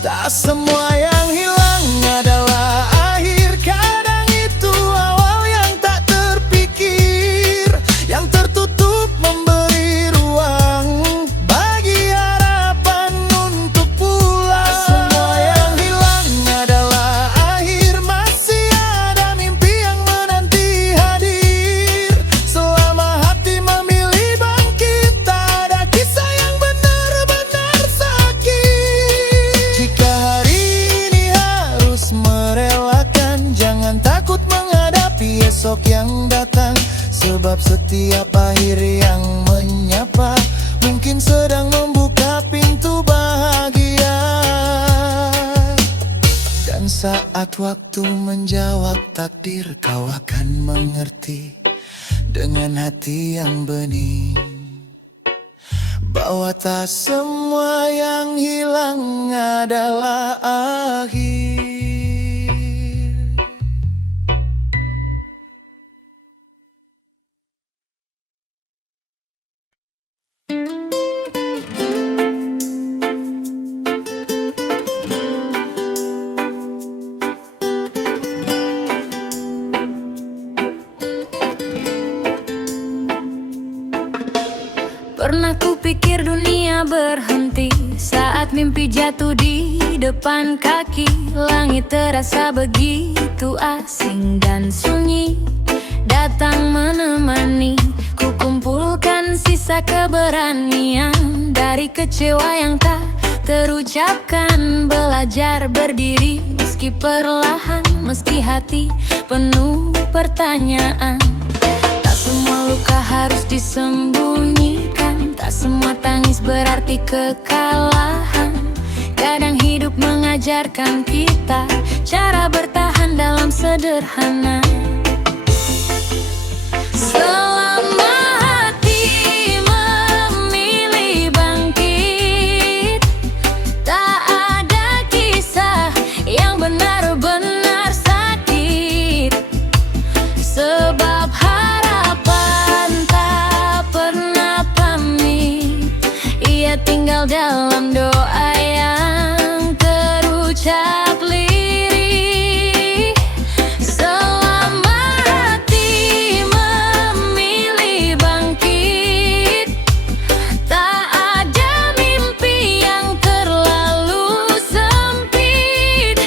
Tak semua yang hilang adalah akhir, kadang itu awal yang tak terpikir, yang tertutup memberi ruang bagi harapan untuk pulang. Semua yang hilang adalah akhir, masih ada mimpi yang menanti hadir. Selama hati memilih bangkit, tak ada kisah yang benar-benar sakit. Jika hari ini harus merelakan, jangan takut menghadapi esok yang datang. Sebab setiap akhir yang menyapa mungkin sedang membuka pintu bahagia. Dan saat waktu menjawab takdir, kau akan mengerti dengan hati yang bening bahwa tak semua yang hilang adalah akhir. Pernah kupikir dunia berhenti saat mimpi jatuh di depan kaki. Langit terasa begitu asing dan sunyi, datang menemani. Ku kumpulkan sisa keberanian dari kecewa yang tak terucapkan. Belajar berdiri meski perlahan, meski hati penuh pertanyaan. Tak semua luka harus disembunyikan, tak semua tangis berarti kekalahan. Kadang hidup mengajarkan kita cara bertahan dalam sederhana. Selama hati memilih bangkit, tak ada kisah yang benar-benar sakit. Sebab harapan tak pernah pamit, ia tinggal dalam doa yang terucap lirih. Selama hati memilih bangkit, tak ada mimpi yang terlalu sempit.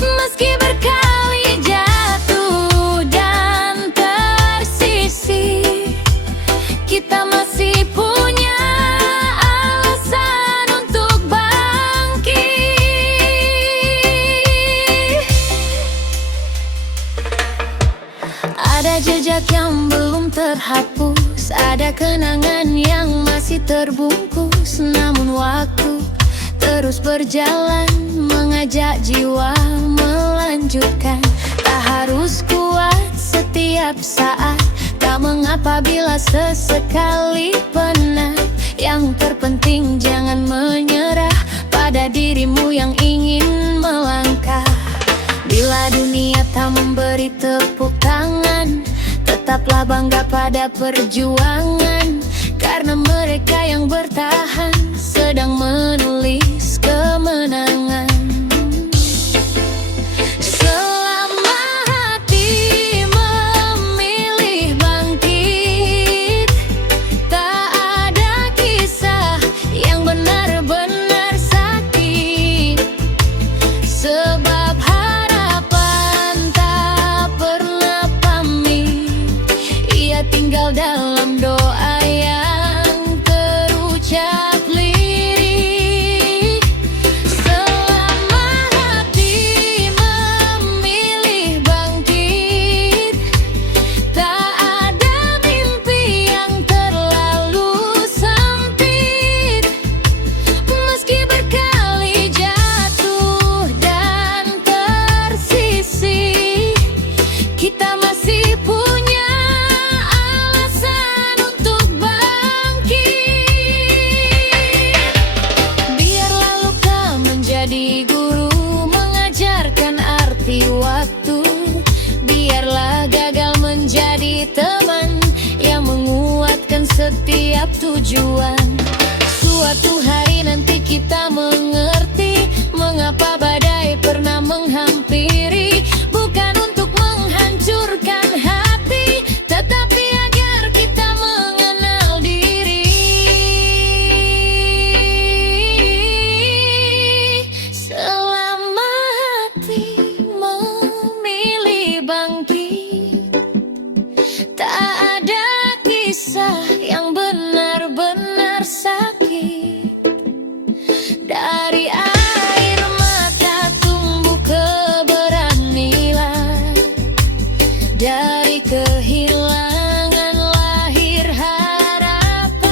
Meski berkali jatuh dan tersisih, kita masih punya alasan untuk bangkit. Ada jejak yang belum terhapus, ada kenangan yang masih terbungkus. Namun waktu terus berjalan, mengajak jiwa melanjutkan. Tak harus kuat setiap saat, tak mengapa bila sesekali penat. Yang terpenting jangan menyerah pada dirimu yang ingin melangkah. Bila dunia tak memberi tepuk tangan, tetaplah bangga pada perjuangan. Karena mereka yang bertahan sedang menulis kemenangan. Selama hati memilih bangkit, tak ada kisah yang benar-benar sakit. Sebab harapan tak pernah pamit, ia tinggal dalam doa yang terucap lirih. setiap tujuan. Suatu hari nanti kita mengerti mengapa badai pernah menghampiri. Bukan untuk menghancurkan hati, tetapi agar kita mengenal diri. Selama hati memilih bangkit, tak ada kisah yang benar-benar sakit. Dari air mata tumbuh keberanian, dari kehilangan lahir harapan.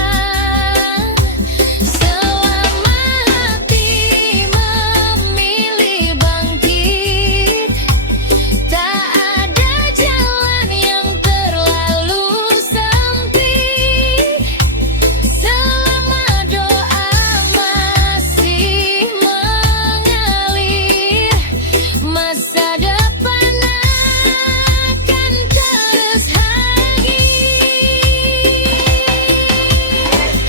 Selama hati memilih bangkit, tak ada jalan yang terlalu sempit. Selama doa masih mengalir, masa depan akan terus hadir.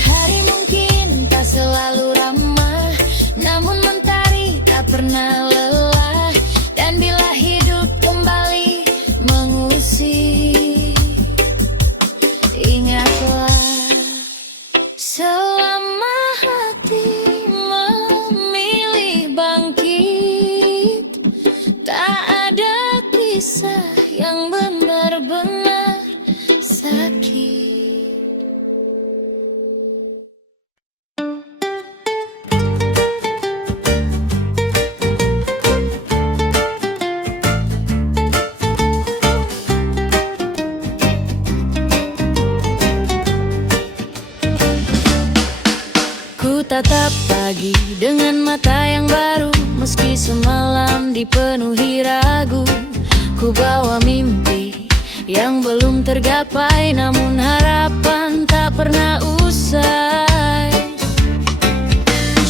Hari mungkin tak selalu ramah, namun mentari tak pernah lelah. Dan bila hidup kembali mengusik, ingatlah, selama hati memilih bangkit, tak ada kisah yang benar-benar sakit. Ku tatap pagi dengan mata yang baru, meski semalam dipenuhi ragu. Ku bawa mimpi yang belum tergapai, namun harapan tak pernah usai.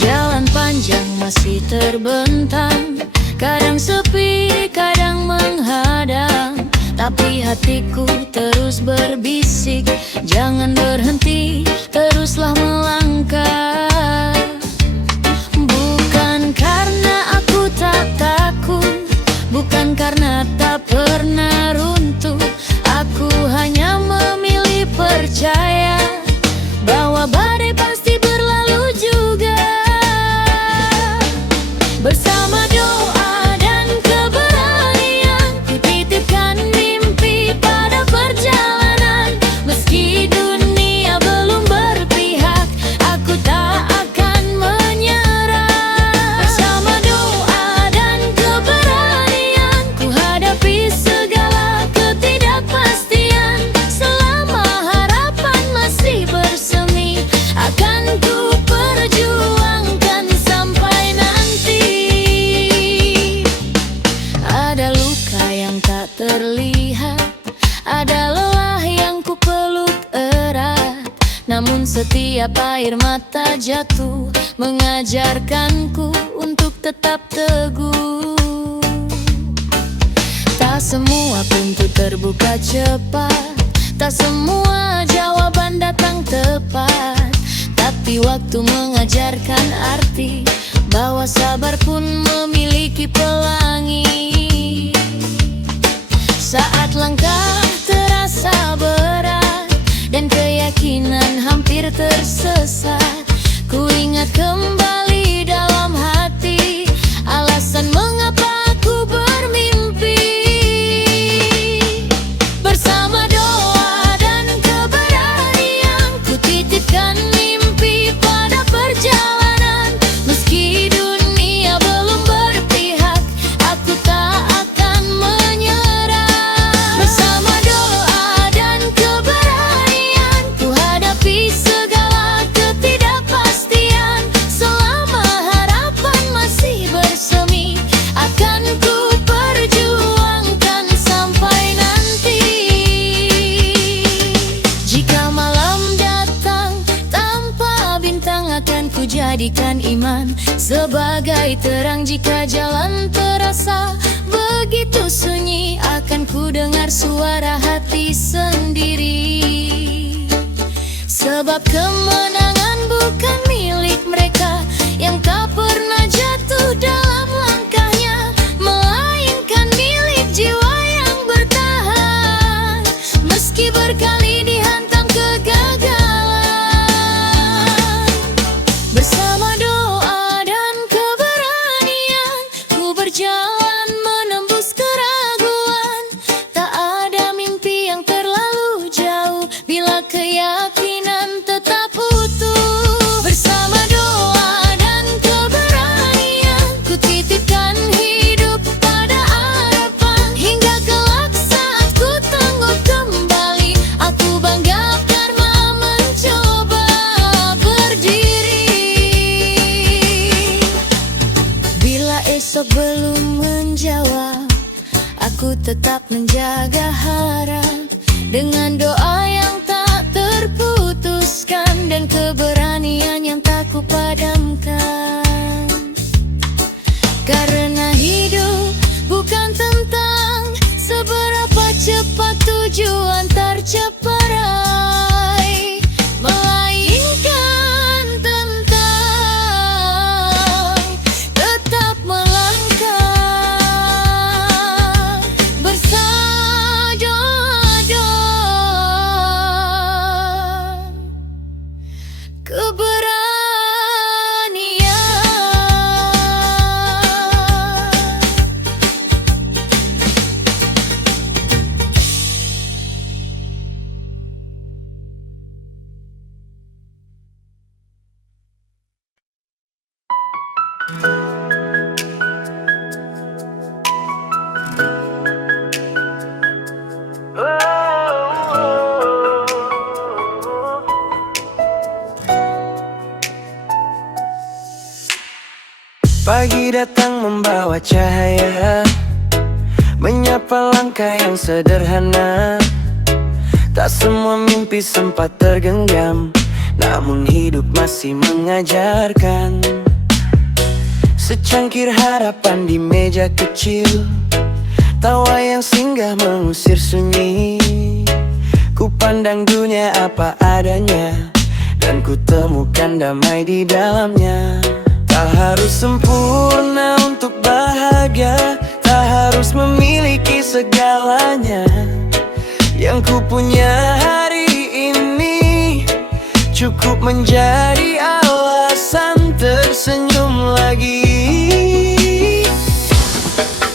Jalan panjang masih terbentang, kadang sepi, kadang menghadang. Tapi hatiku terus berbisik, jangan berhenti, teruslah melangkah. Bukan karena aku tak takut, bukan karena tak pernah runtuh. Aku hanya memilih percaya bahwa badai pasti berlalu juga. Bersama doa dan keberanian, ku titipkan mimpi pada perjalanan. Meski dunia belum berpihak, aku tak akan menyerah. Bersama doa dan keberanian, ku hadapi segala ketidakpastian. Selama harapan masih bersemi, akan ku perjuangkan sampai nanti. Ada luka yang tak terlihat, ada lelah yang ku peluk erat. Namun setiap air mata jatuh mengajarkanku untuk tetap teguh. Tak semua pintu terbuka cepat, tak semua jawaban datang tepat. Tapi waktu mengajarkan arti bahwa sabar pun memiliki pelangi. Saat langkah terasa berat dan keyakinan hampir tersesat, ku ingat kembali dalam hati alasan mengapa aku bermimpi. Bersama doa dan keberanian, ku titipkan mimpi pada perjalanan. Meski dunia belum berpihak, aku tak akan menyerah. Bersama doa dan keberanian, ku hadapi segala ketidakpastian. Selama harapan masih bersemi, akan ku perjuangkan sampai nanti. Jika malam datang tanpa bintang, akan ku jadikan iman sebagai terang. Jika jalan terasa begitu sunyi, akan ku dengar suara hati sendiri. Sebab kemenangan bukan milik mereka yang tak pernah jatuh dalam langkahnya, melainkan milik jiwa yang bertahan meski berkali dihantam kegagalan. Bersama doa dan keberanian ku berjalan menembus keraguan. Tak ada mimpi yang terlalu jauh bila keyakinan tetap utuh. Bersama doa dan keberanian ku titipkan hidup pada harapan, hingga kelak saat ku tangguh kembali, aku bangga karena mencoba berdiri. Bila esok belum menjawab, aku tetap menjaga harap dengan doa yang tak terputuskan dan keberanian yang tak ku padamkan. Karena hidup bukan tentang seberapa cepat tujuan tercapai, melainkan tentang tetap melangkah bersadar keberanian. Pagi datang membawa cahaya, menyapa langkah yang sederhana. Tak semua mimpi sempat tergenggam, namun hidup masih mengajarkan. Secangkir harapan di meja kecil, tawa yang singgah mengusir sunyi. Ku pandang dunia apa adanya, dan ku temukan damai di dalamnya. Tak harus sempurna untuk bahagia, tak harus memiliki segalanya. Yang ku punya hari ini cukup menjadi alasan tersenyum lagi.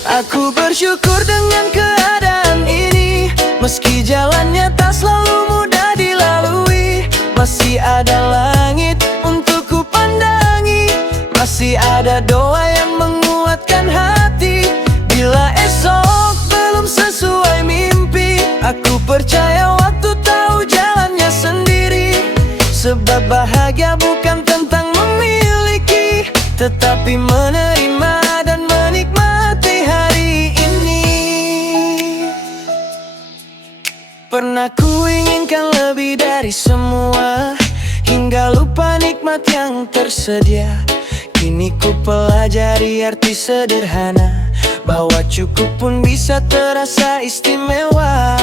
Aku bersyukur dengan keadaan ini, meski jalannya tak selalu mudah dilalui. Masih ada langit untuk ku pandangi, masih ada doa yang menguatkan hati. Bila esok belum sesuai mimpi, aku percaya waktu tahu jalannya sendiri. Sebab bahagia bukan tentang memiliki, tetapi menerima dan menikmati hari ini. Pernah ku inginkan lebih dari semua, hingga lupa nikmat yang tersedia. Kini ku pelajari arti sederhana, bahwa cukup pun bisa terasa istimewa.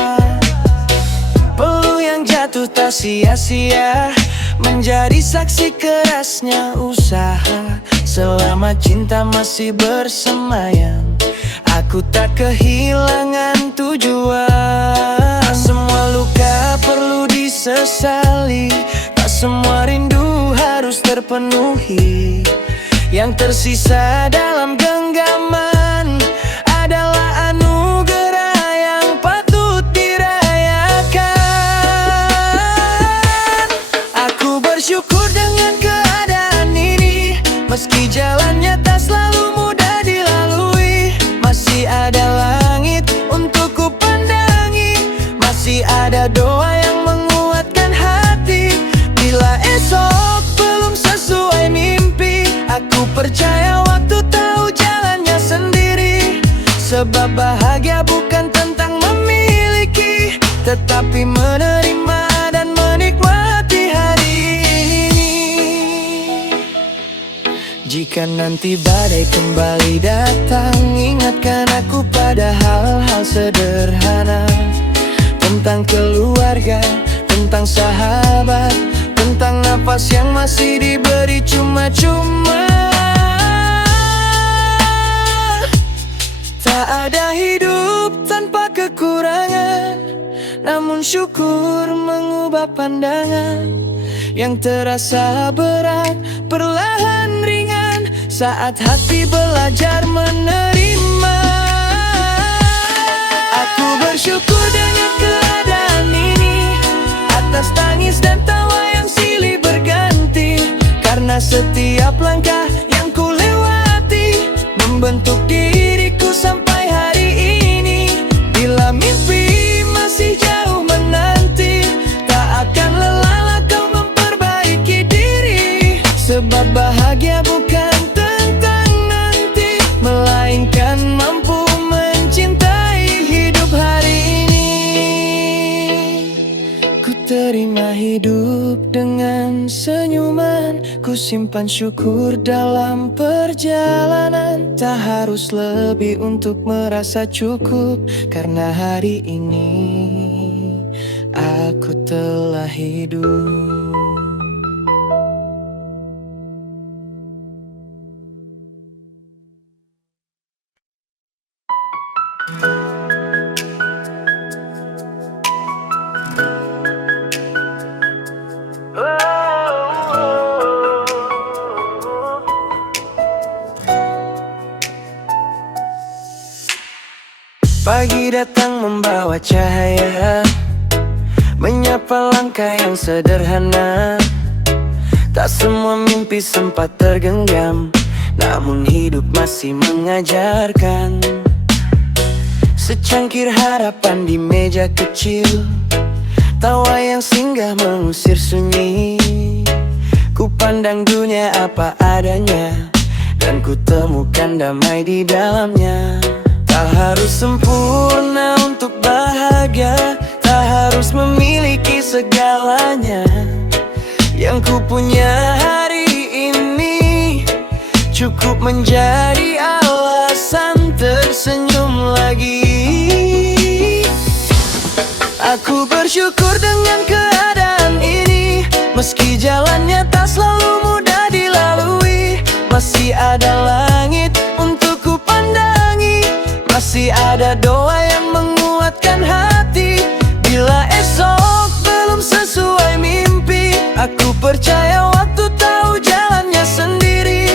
Peluh yang jatuh tak sia-sia, menjadi saksi kerasnya usaha. Selama cinta masih bersemayam, aku tak kehilangan tujuan. Tak semua luka perlu disesali, tak semua rindu harus terpenuhi. Yang tersisa dalam genggaman adalah anugerah yang patut dirayakan. Aku bersyukur dengan keadaan ini, meski jalannya tak selalu mudah dilalui. Masih ada langit untuk ku pandangi, masih ada doa yang menguatkan hati. Bila esok belum sesuai mimpi, aku percaya waktu tahu jalannya sendiri. Sebab bahagia bukan tentang memiliki, tetapi menerima dan menikmati hari ini. Jika nanti badai kembali datang, ingatkan aku pada hal-hal sederhana. Tentang keluarga, tentang sahabat, tentang napas yang masih diberi cuma-cuma. Tak ada hidup tanpa kekurangan, namun syukur mengubah pandangan. Yang terasa berat perlahan ringan saat hati belajar menerima. Aku bersyukur dengan keadaan ini, atas tangis dan tawa yang silih berganti. Karena setiap langkah yang ku lewati membentuk diriku sampai hari ini. Bila mimpi masih jauh menanti, tak akan lelah kau memperbaiki diri. Sebab bahagia bukan tentang nanti, melainkan mampu mencintai hidup hari ini. Ku terima hidup dengan senyuman, ku simpan syukur dalam perjalanan. Tak harus lebih untuk merasa cukup, karena hari ini aku telah hidup. Pagi datang membawa cahaya, menyapa langkah yang sederhana. Tak semua mimpi sempat tergenggam, namun hidup masih mengajarkan. Secangkir harapan di meja kecil, tawa yang singgah mengusir sunyi. Ku pandang dunia apa adanya, dan ku temukan damai di dalamnya. Tak harus sempurna untuk bahagia, tak harus memiliki segalanya. Yang ku punya hari ini cukup menjadi alasan tersenyum lagi. Aku bersyukur dengan keadaan ini, meski jalannya tak selalu mudah dilalui. Masih ada langit untuk ku pandangi, masih ada doa yang menguatkan hati. Bila esok belum sesuai mimpi, aku percaya waktu tahu jalannya sendiri.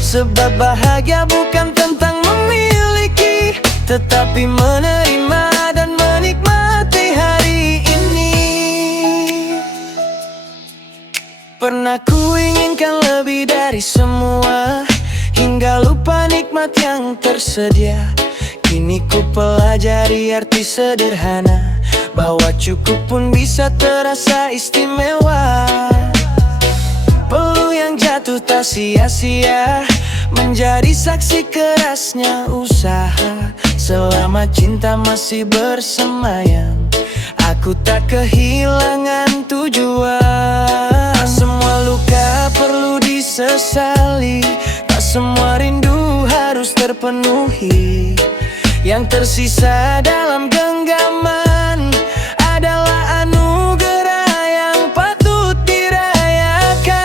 Sebab bahagia bukan tentang memiliki, tetapi menerima dan menikmati hari ini. Pernah ku inginkan lebih dari semua, hingga lupa nikmat yang tersedia. Kini ku pelajari arti sederhana, bahwa cukup pun bisa terasa istimewa. Peluh yang jatuh tak sia-sia, menjadi saksi kerasnya usaha. Selama cinta masih bersemayam, aku tak kehilangan tujuan. Tak semua luka perlu disesali, tak semua rindu harus terpenuhi. Yang tersisa dalam genggaman adalah anugerah yang patut dirayakan.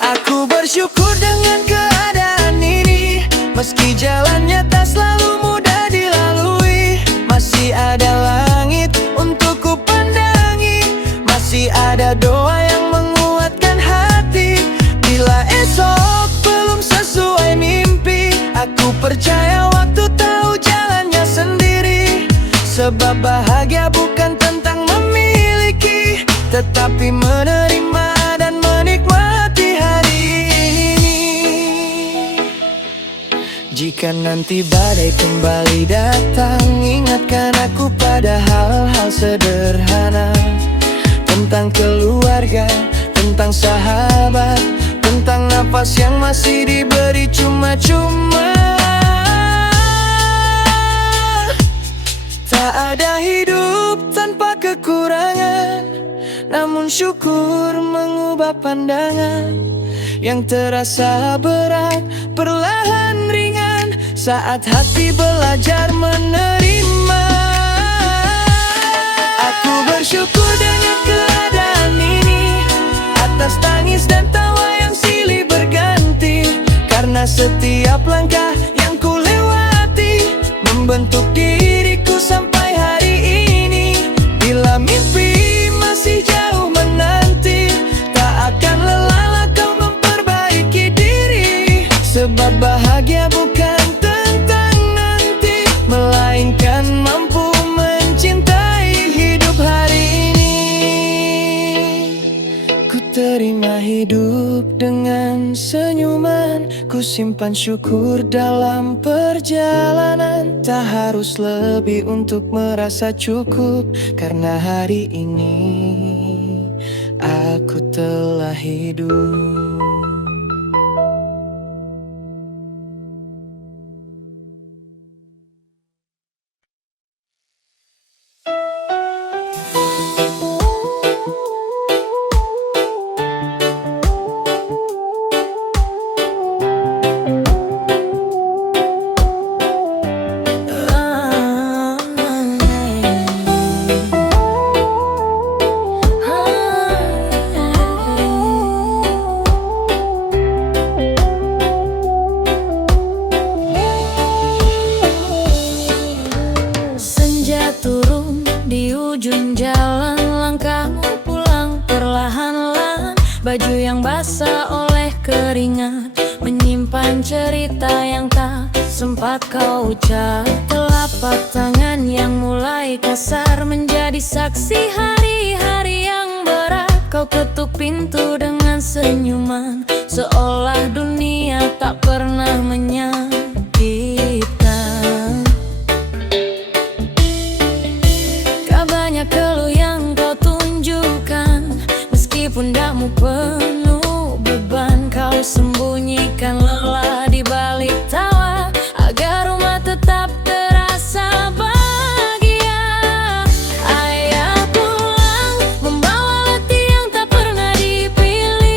Aku bersyukur dengan keadaan ini, meski jalannya tak selalu mudah dilalui. Masih ada langit untuk ku pandangi, masih ada doa yang menguatkan hati. Bila esok belum sesuai mimpi, aku percaya waktu tahu jalannya sendiri. Sebab bahagia bukan tentang memiliki, tetapi menerima dan menikmati hari ini. Jika nanti badai kembali datang, ingatkan aku pada hal-hal sederhana. Tentang keluarga, tentang sahabat, tentang napas yang masih diberi cuma-cuma. Tak ada hidup tanpa kekurangan, namun syukur mengubah pandangan. Yang terasa berat perlahan ringan saat hati belajar menerima. Aku bersyukur dengan keadaan ini, atas tangis dan tawa yang silih berganti. Karena setiap langkah yang ku lewati membentuk diriku sampai hari ini. Bila mimpi masih jauh menanti, tak akan lelah kau memperbaiki diri. Sebab bahagia bukan tentang nanti, melainkan mampu mencintai hidup hari ini. Ku terima hidup dengan senyuman, ku simpan syukur dalam perjalanan. Tak harus lebih untuk merasa cukup, karena hari ini aku telah hidup. Senja turun di ujung jalan, langkahmu pulang perlahan-lahan. Baju yang basah oleh keringat menyimpan cerita yang tak sempat kau ucap. Telapak tangan yang mulai kasar menjadi saksi hari-hari yang berat. Kau ketuk pintu dengan senyuman, seolah dunia tak pernah menyakitkan. Banyak keluh yang kau tunjukkan, meski pundakmu penuh beban. Kau sembunyikan lelah di balik tawa, agar rumah tetap terasa bahagia. Ayah pulang membawa letih yang tak pernah dipilih,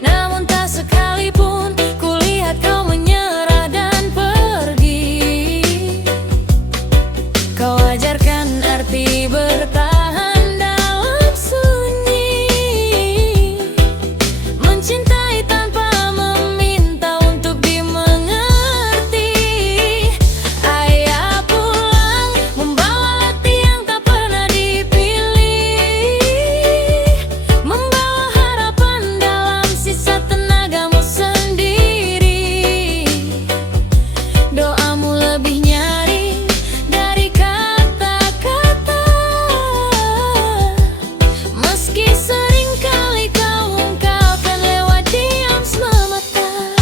namun tak sekalipun kulihat kau menyerah dan pergi. Kau ajarkan arti bertahan dalam sunyi, mencintai tanpa meminta untuk dimengerti. Ayah pulang membawa letih yang tak pernah dipilih, membawa harapan dalam sisa tenagamu sendiri. Doamu lebih nyaring dari kata-kata, meski sering kali kau ungkapkan lewat diam semata.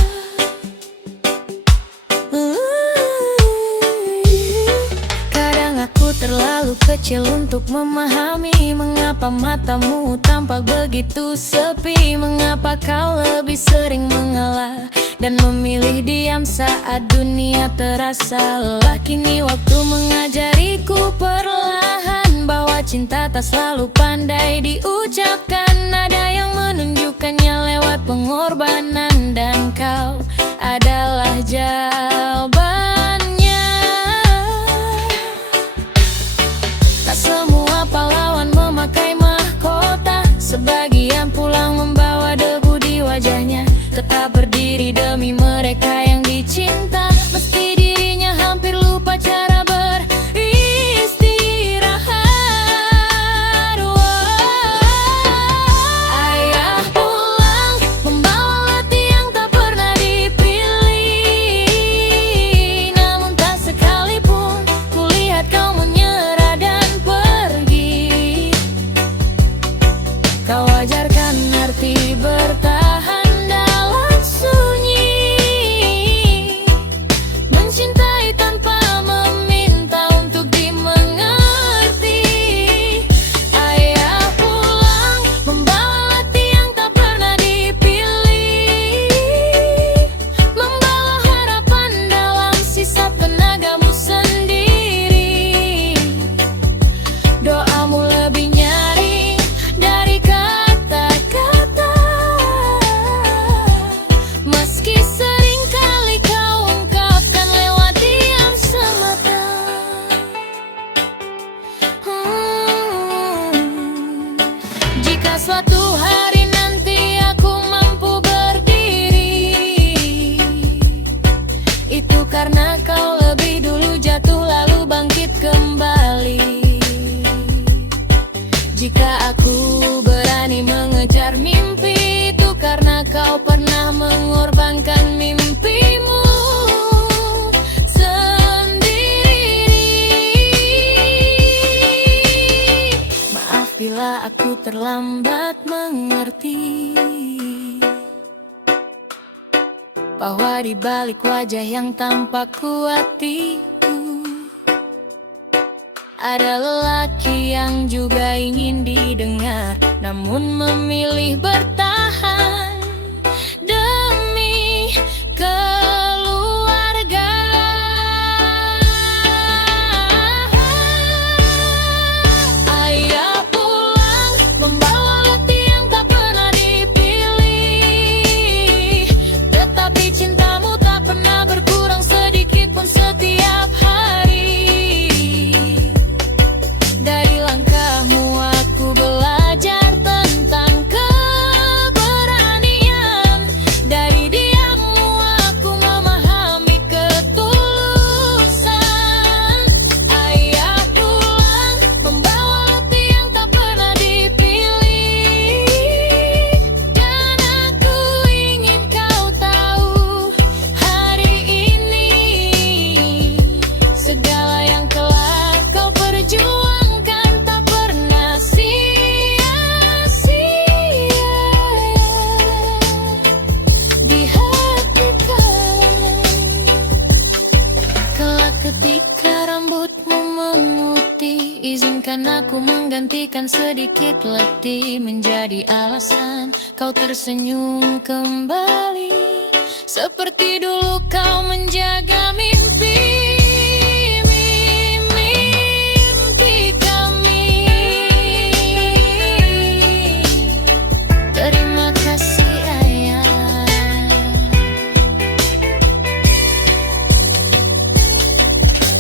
Kadang aku terlalu kecil untuk memahami mengapa matamu tampak begitu sepi. Mengapa kau lebih sering mengalah dan memilih diam saat dunia terasa lelah. Kini waktu mengajariku perlahan bahwa cinta tak selalu pandai diucapkan. Ada yang menunjukkannya lewat pengorbanan, dan kau adalah jawabannya. Tak semua pahlawan memakai mahkota, sebagian pulang membawa debu di wajahnya. Tetap berdiri demi mereka yang dicinta, meski dirinya hampir lupa cara beristirahat. Ayah pulang membawa letih terlambat mengerti bahwa di balik wajah yang tampak kuat itu ada lelaki yang juga ingin didengar, namun memilih bertahan demi keluarga. Ayah pulang membawa letih yang tak pernah dipilih, tetapi cintamu tak pernah berkurang sedikit pun setiap hari. Dari langkahmu aku belajar tentang keberanian, dari diammu aku memahami ketulusan. Ayah pulang membawa letih yang tak pernah dipilih, dan aku ingin kau tahu hari ini segala yang telah kau perjuangkan tak pernah sia-sia dihatikan. Kelak ketika rambutmu memutih, izinkan aku menggantikan sedikit letih menjadi alasan kau tersenyum kembali, seperti dulu kau menjaga mimpi. Mimpi kami. Terima kasih ayah.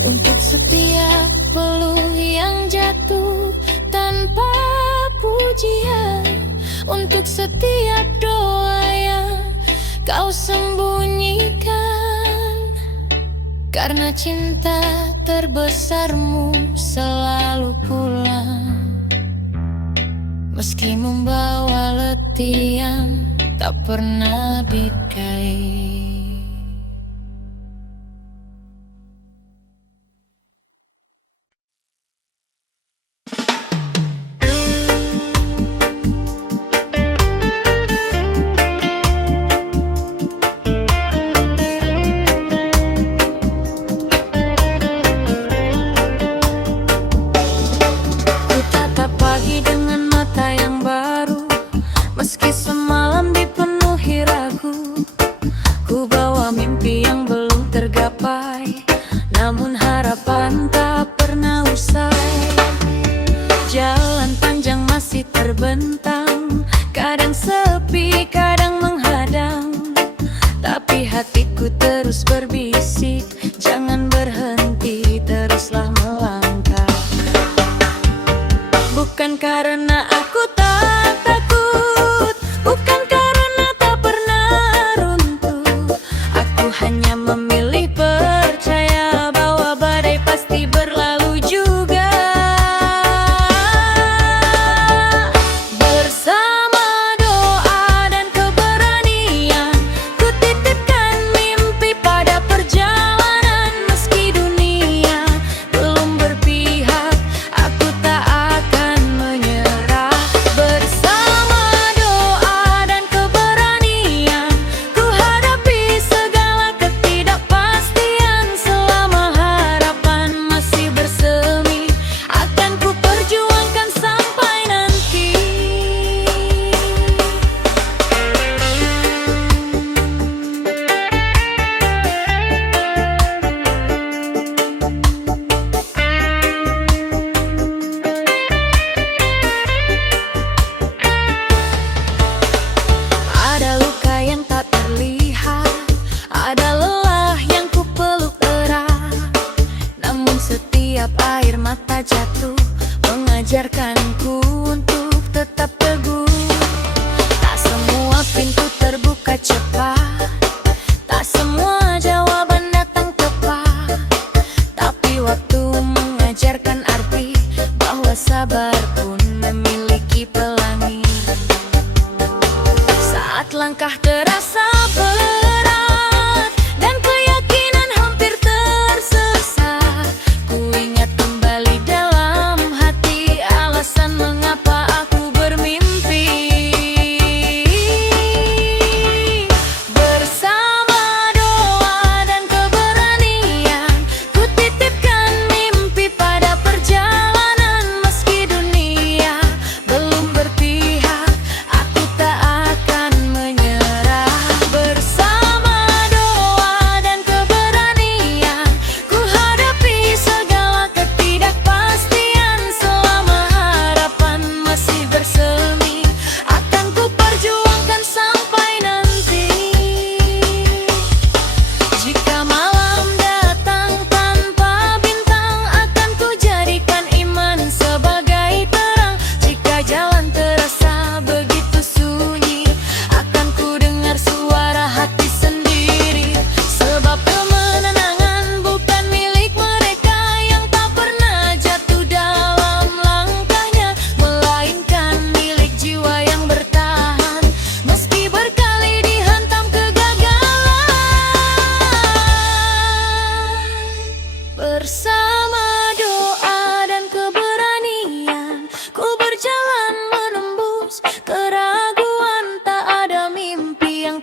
Untuk setiap peluh yang jatuh tanpa pujian, untuk setiap doa yang kau sembunyikan, karena cinta terbesarmu selalu pulang, meski membawa letih yang tak pernah bidai. Ku tatap pagi dengan mata yang baru, meski semalam dipenuhi ragu. Ku bawa mimpi yang belum tergapai, namun harapan tak pernah usai. Jalan panjang masih terbentang, kadang sepi, kadang menghadang, tapi hatiku terus berbisik, jangan berhenti, teruslah melangkah. Bukan karena aku tak takut, bukan karena tak pernah runtuh, aku hanya memilih percaya bahwa badai pasti berlalu juga. Bersama doa dan keberanian, ku titipkan mimpi pada perjalanan. Meski dunia belum berpihak, aku tak akan menyerah. Bersama doa dan keberanian, ku hadapi segala ketidakpastian. Selama harapan masih bersemi, akan ku perjuangkan sampai nanti. Ada luka yang tak terlihat, ada lelah yang ku peluk erat, namun setiap air mata jatuh mengajarkanku untuk tetap teguh. Tak semua pintu terbuka cepat, tak semua jawaban datang tepat, tapi waktu mengajarkan arti bahwa sabar pun memiliki pelangi. Saat langkah terasa berat dan keyakinan hampir tersesat, ku ingat kembali dalam hati alasan mengapa aku bermimpi.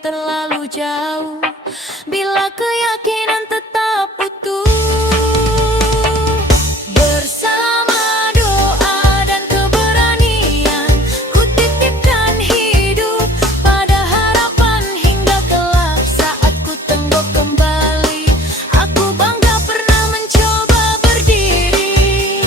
terlalu jauh. Bila keyakinan tetap utuh, bersama doa dan keberanian, ku titipkan hidup pada harapan hingga kelak saat ku tengok kembali. Aku bangga pernah mencoba berdiri.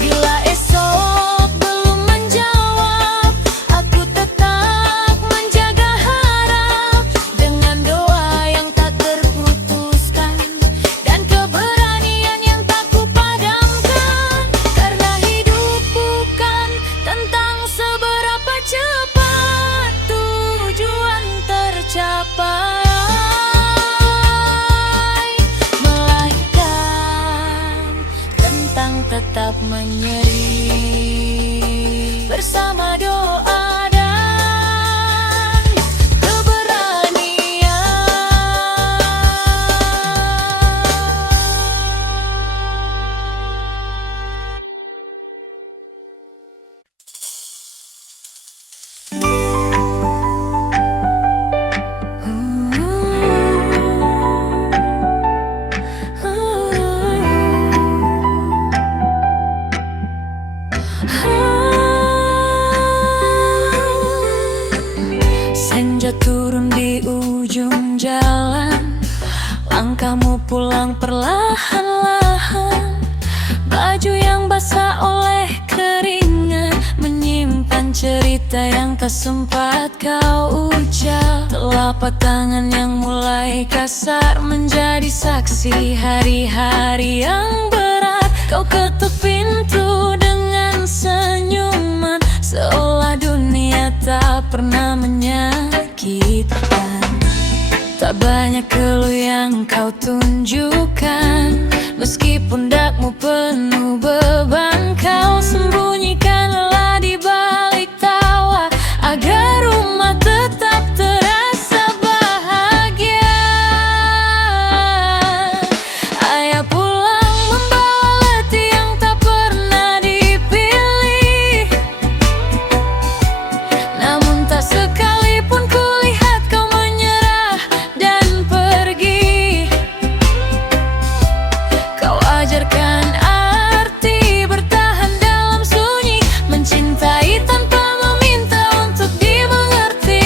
Bila esok belum menjawab, aku tetap menjaga harap dengan doa yang tak terputuskan dan keberanian yang tak ku padamkan. Karena hidup bukan tentang seberapa cepat tujuan tercapai, melainkan tentang tetap menyeri bersama doa dan keberanian. Senja turun di ujung jalan, langkahmu pulang perlahan-lahan. Baju yang basah oleh keringat menyimpan cerita yang tak sempat kau ucap. Telapak tangan yang mulai kasar menjadi saksi hari-hari yang berat. Kau ketuk pintu dengan senyuman, seolah dunia tak pernah menyakitkan. Tak banyak keluh yang kau tunjukkan, meski pundakmu penuh beban. Kau sembunyikan lelah di balik tawa agar rumah tetap terasa bahagia. Ayah pulang membawa letih yang tak pernah dipilih, namun tak sekalipun kulihat kau menyerah dan pergi. Kau ajarkan arti bertahan dalam sunyi, mencintai tanpa meminta untuk dimengerti.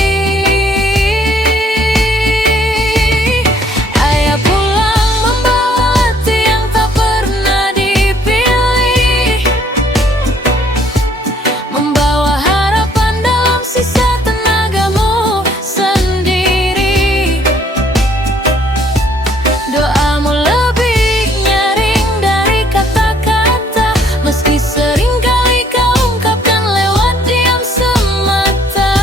Ayah pulang membawa letih yang tak pernah dipilih, membawa harapan dalam sisa tenagamu sendiri. Doamu lebih nyaring dari kata-kata, meski seringkali kau ungkapkan lewat diam semata.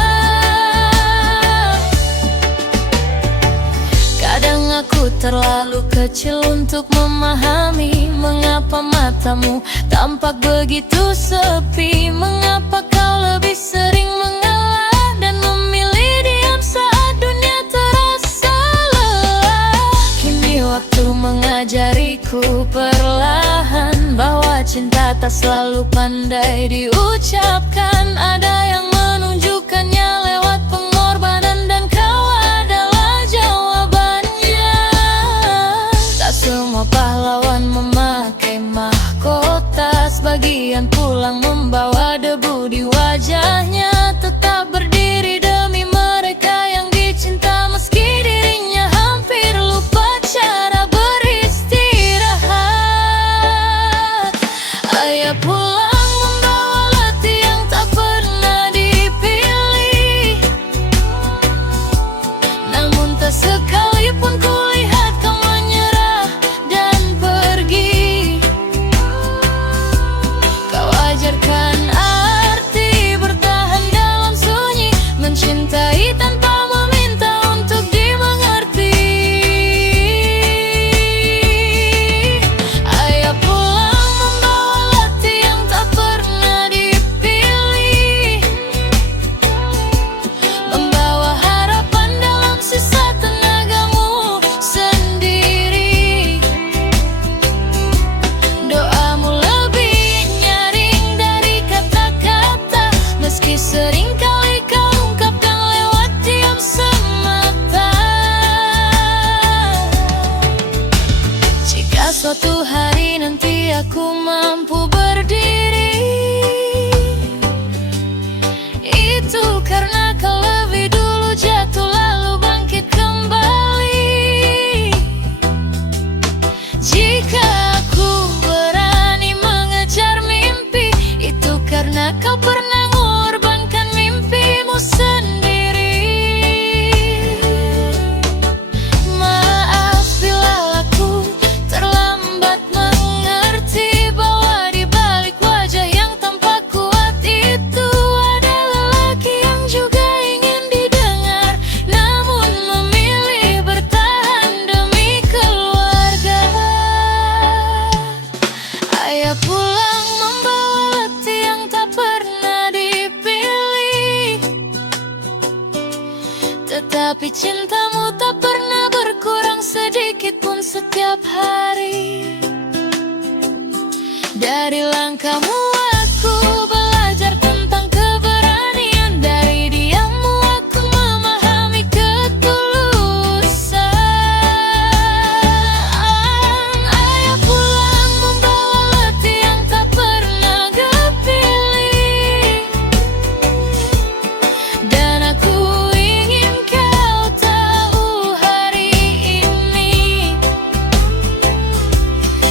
Kadang aku terlalu kecil untuk memahami mengapa matamu tampak begitu sepi. Mengapa kau lebih sering mengalah dan memilih diam saat dunia terasa lelah. Kini waktu mengajariku perlahan bahwa cinta tak selalu pandai diucapkan. Ada yang menunjukkannya lewat pengorbanan dan kau adalah jawabannya. Tak semua pahlawan memakai mahkota, sebagian pulang membawa debu di wajahnya. Tetap berdiri demi mereka yang dicinta, meski dirinya hampir lupa cara beristirahat. Ayah pulang membawa letih yang tak pernah dipilih, namun tak sekalipun kulihat kau menyerah dan pergi. Kau ajarkan arti bertahan dalam sunyi, mencintai tanpa meminta untuk dimengerti. Ayah pulang membawa letih yang tak pernah dipilih, membawa harapan dalam sisa tenagamu sendiri. Doamu lebih nyaring dari kata-kata, meski seringkali kau ungkapkan lewat diam suatu hari nanti aku mampu berdiri, itu karena kau lebih dulu jatuh lalu bangkit kembali. Jika aku berani mengejar mimpi, itu karena kau pernah mengorbankan mimpimu sendiri. Maaf bila aku terlambat mengerti bahwa di balik wajah yang tampak kuat itu ada lelaki yang juga ingin didengar, namun memilih bertahan demi keluarga. Ayah pulang membawa letih yang tak pernah dipilih, tetapi cintamu tak pernah berkurang sedikit pun setiap hari. Dari langkahmu aku belajar tentang keberanian, dari diammu aku memahami ketulusan. Ayah pulang membawa letih yang tak pernah kepilih, dan aku ingin kau tahu hari ini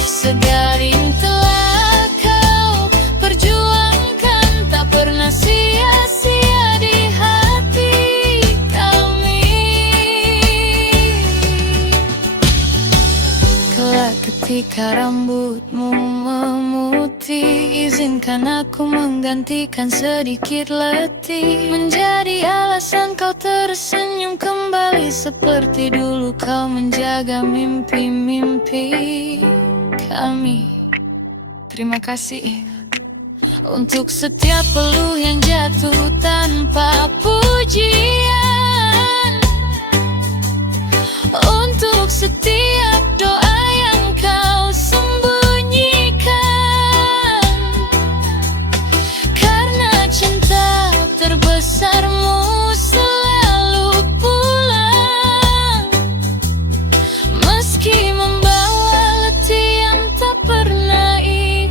segalanya telah kau perjuangkan tak pernah sia-sia di hati kami. Kelak ketika rambutmu memutih, izinkan aku menggantikan sedikit letih, menjadi alasan kau tersenyum kembali seperti dulu kau menjaga mimpi-mimpi kami. Terima kasih untuk setiap peluh yang jatuh tanpa pujian, untuk setiap doa yang kau sembunyikan, karena cinta terbesarmu selalu pulang, meski membawa letih yang tak pernah dipilih.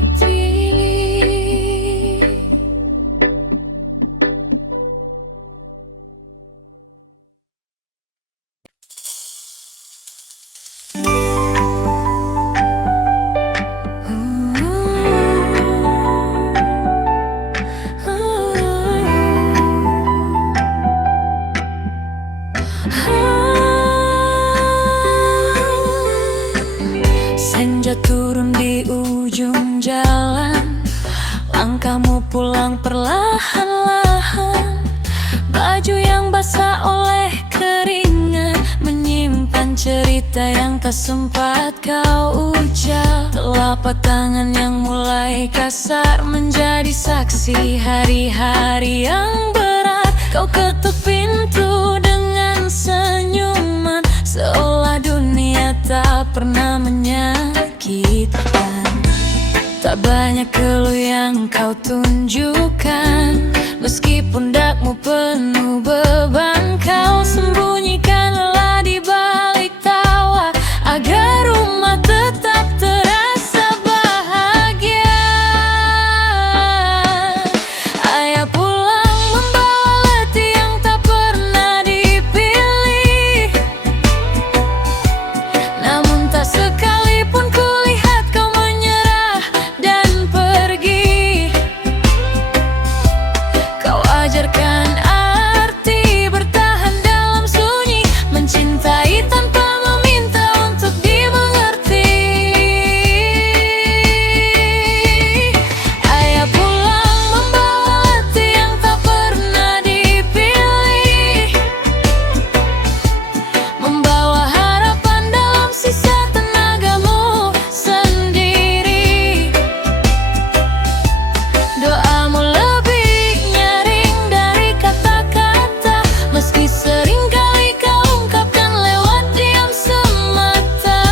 Senja turun di ujung jalan, langkahmu pulang perlahan-lahan, baju yang basah oleh keringat menyimpan cerita yang tak sempat kau ucap. Telapak tangan yang mulai kasar menjadi saksi hari-hari yang berat. Kau ketuk pintu dengan senyuman, seolah dunia tak pernah menyakitkan. Tak banyak keluh yang kau tunjukkan, meski pundakmu penuh beban. Kau sembunyikan lelah di balik tawa, agar rumah tetap terasa bahagia. Ayah pulang membawa letih yang tak pernah dipilih, namun tak sekalipun kulihat kau menyerah dan pergi. Kau ajarkan arti bertahan dalam sunyi, mencintai tanpa meminta untuk dimengerti. Ayah pulang membawa letih yang tak pernah dipilih, membawa harapan dalam sisa tenagamu sendiri. Doamu lebih nyaring dari kata-kata, meski seringkali kau ungkapkan lewat diam semata.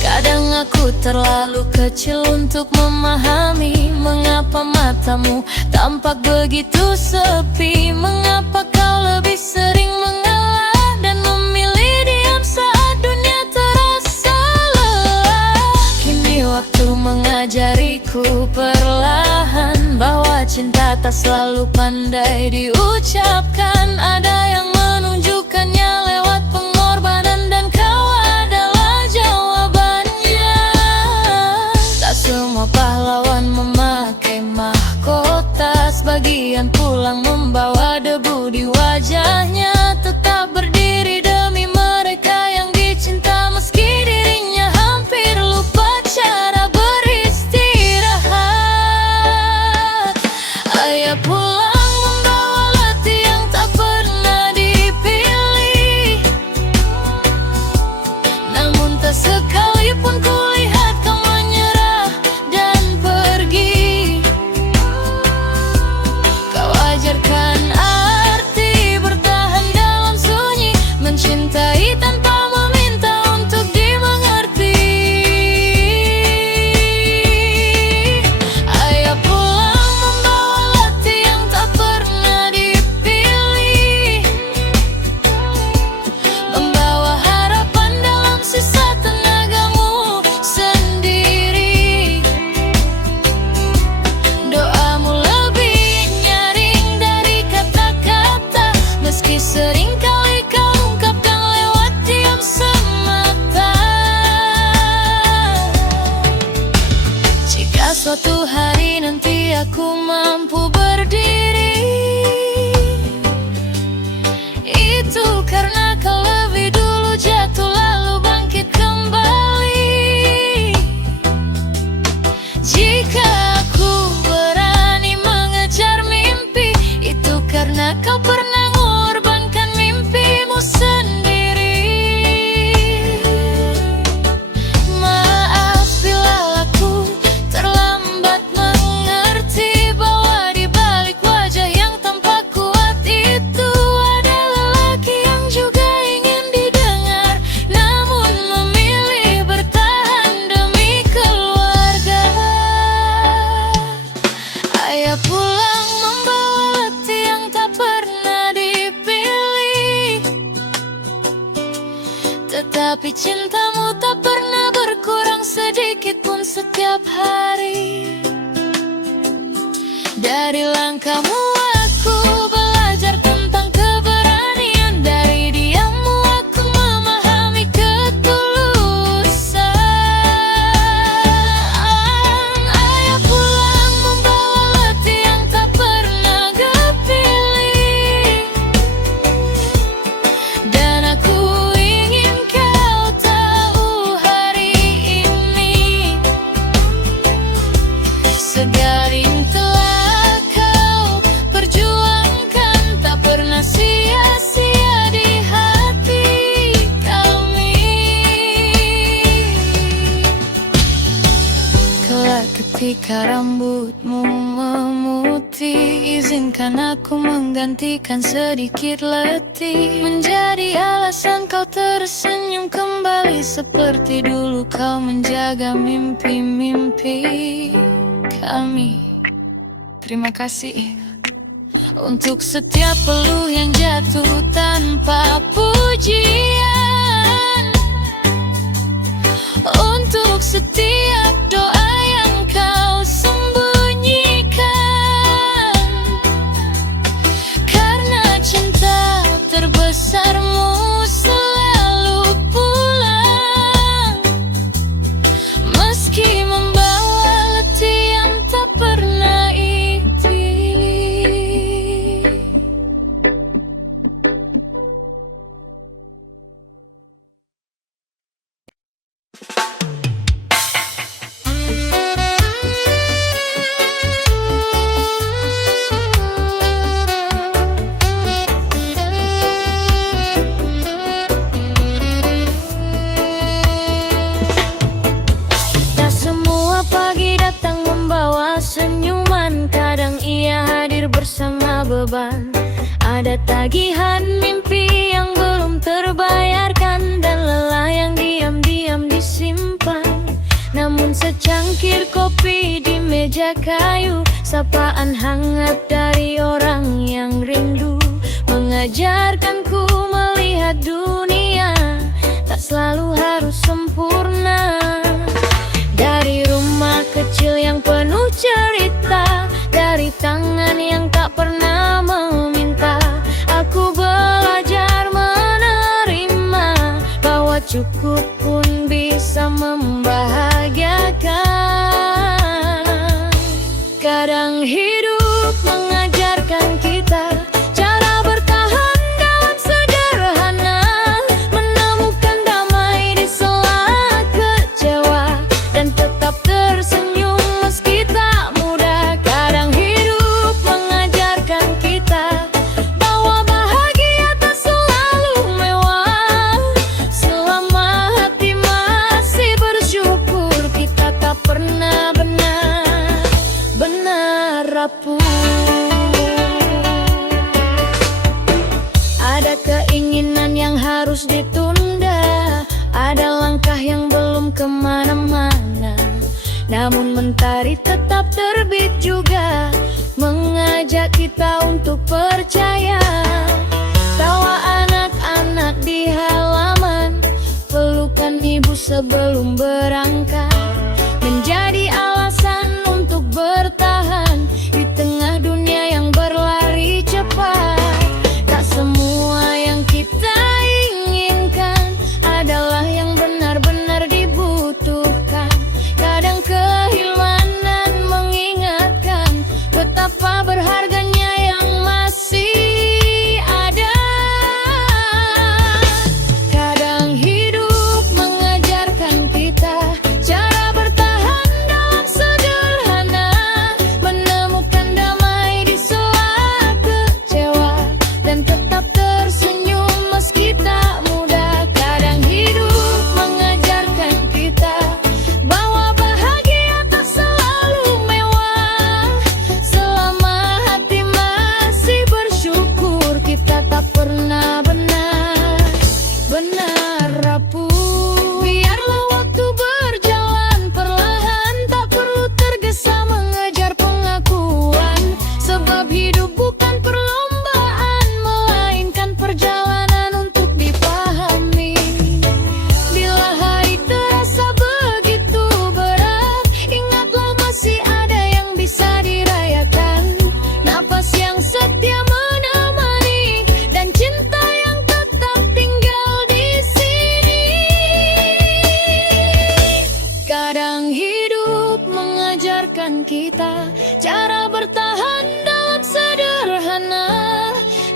Kadang aku terlalu kecil untuk memahami mengapa matamu tampak begitu sepi, mengapa kau lebih sering mengalah dan memilih diam saja. tak selalu pandai diucapkan. Ada yang menunjukkannya lewat pengorbanan, dan kau adalah jawabannya. Tak semua pahlawan memakai mahkota, sebagian pulang membawa debu di wajahnya. Tetap berdiri demi mereka yang dicinta, meski dirinya hampir lupa cara beristirahat. Ayah pulang membawa letih yang tak pernah dipilih, namun tak sekalipun kulihat kau menyerah dan pergi. Kau ajarkan arti bertahan dalam sunyi, mencintai tanpa meminta untuk dimengerti. Ayah pulang membawa letih yang tak pernah dipilih, membawa harapan dalam sisa tenagamu sendiri. Doamu lebih nyaring dari kata-kata, meski seringkali kau ungkapkan lewat diam semata. Jika suatu hari nanti aku mampu berdiri, itu karena kau lebih dulu jatuh lalu bangkit kembali. Jika aku berani mengejar mimpi, itu karena kau pernah mengorbankan mimpimu sendiri. Maaf bila aku terlambat mengerti bahwa di balik wajah yang tampak kuat itu ada lelaki yang juga ingin didengar, namun memilih bertahan demi keluarga. Ayah pulang membawa letih yang tak pernah dipilih, tetapi cintamu tak pernah berkurang sedikit pun setiap hari. Dari langkahmu aku belajar tentang keberanian, dari diammu aku memahami ketulusan. Ayah pulang membawa letih yang tak pernah kepilih, dan aku ingin kau tahu hari ini, segala yang telah kau perjuangkan tak pernah sia-sia di hati kami. Kelak ketika rambutmu memutih, izinkan aku menggantikan sedikit letih, menjadi alasan kau tersenyum kembali, seperti dulu kau menjaga mimpi-mimpi kami. Terima kasih untuk setiap peluh yang jatuh tanpa pujian, untuk setiap doa yang kau sembunyikan, karena cinta terbesarmu selalu pulang, meski membawa letih yang tak pernah dipilih. Tak semua pagi datang membawa senyuman, kadang ia hadir bersama beban. Ada tagihan mimpi yang belum terbayarkan, dan lelah yang diam-diam disimpan. Namun secangkir kopi di meja kayu, sapaan hangat dari orang yang rindu, mengajarkanku melihat dunia tak selalu harus sempurna. Dari rumah kecil yang penuh cerita, dari tangan yang kemana-mana. Namun mentari tetap terbit juga, mengajak kita untuk percaya. Tawa anak-anak di halaman, pelukan ibu sebelum berangkat, menjadi alasan untuk bertahan di tengah dunia yang berlari cepat. Tak semua yang kita inginkan adalah yang benar-benar dibutuhkan. Kadang kehilangan mengingatkan betapa berharganya yang masih ada. Kadang hidup mengajarkan kita cara bertahan dalam sederhana, menemukan damai di sela kecewa, dan tetap tersenyum meski tak mudah. Kadang hidup mengajarkan kita bahwa bahagia tak selalu mewah. Selama hati masih bersyukur, kita tak pernah benar-benar rapuh. Biarlah waktu berjalan perlahan, tak perlu tergesa mengejar pengakuan. Sebab hidup bukan perlombaan, melainkan perjalanan untuk dipahami. Bila hari terasa begitu berat, ingatlah masih ada yang bisa dirayakan. Napas yang setia menemani, dan cinta yang tetap tinggal di sini. Kadang hidup mengajarkan kita cara bertahan dalam sederhana.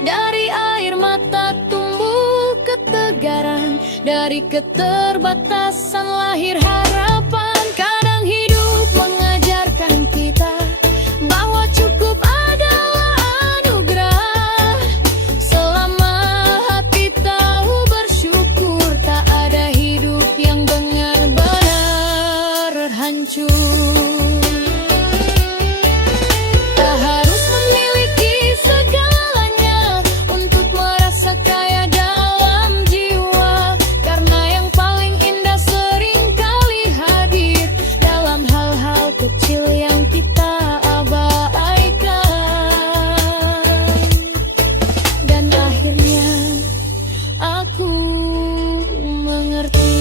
Dari air mata tumbuh ketegaran, dari keterbatasan lahir harapan. Kadang hidup mengajarkan kita bahwa cukup adalah anugerah. Selama hati tahu bersyukur, tak ada hidup yang benar-benar hancur. Tak harus memiliki segalanya untuk merasa kaya dalam jiwa, karena yang paling indah seringkali hadir dalam hal-hal kecil yang kita abaikan. Dan akhirnya aku mengerti,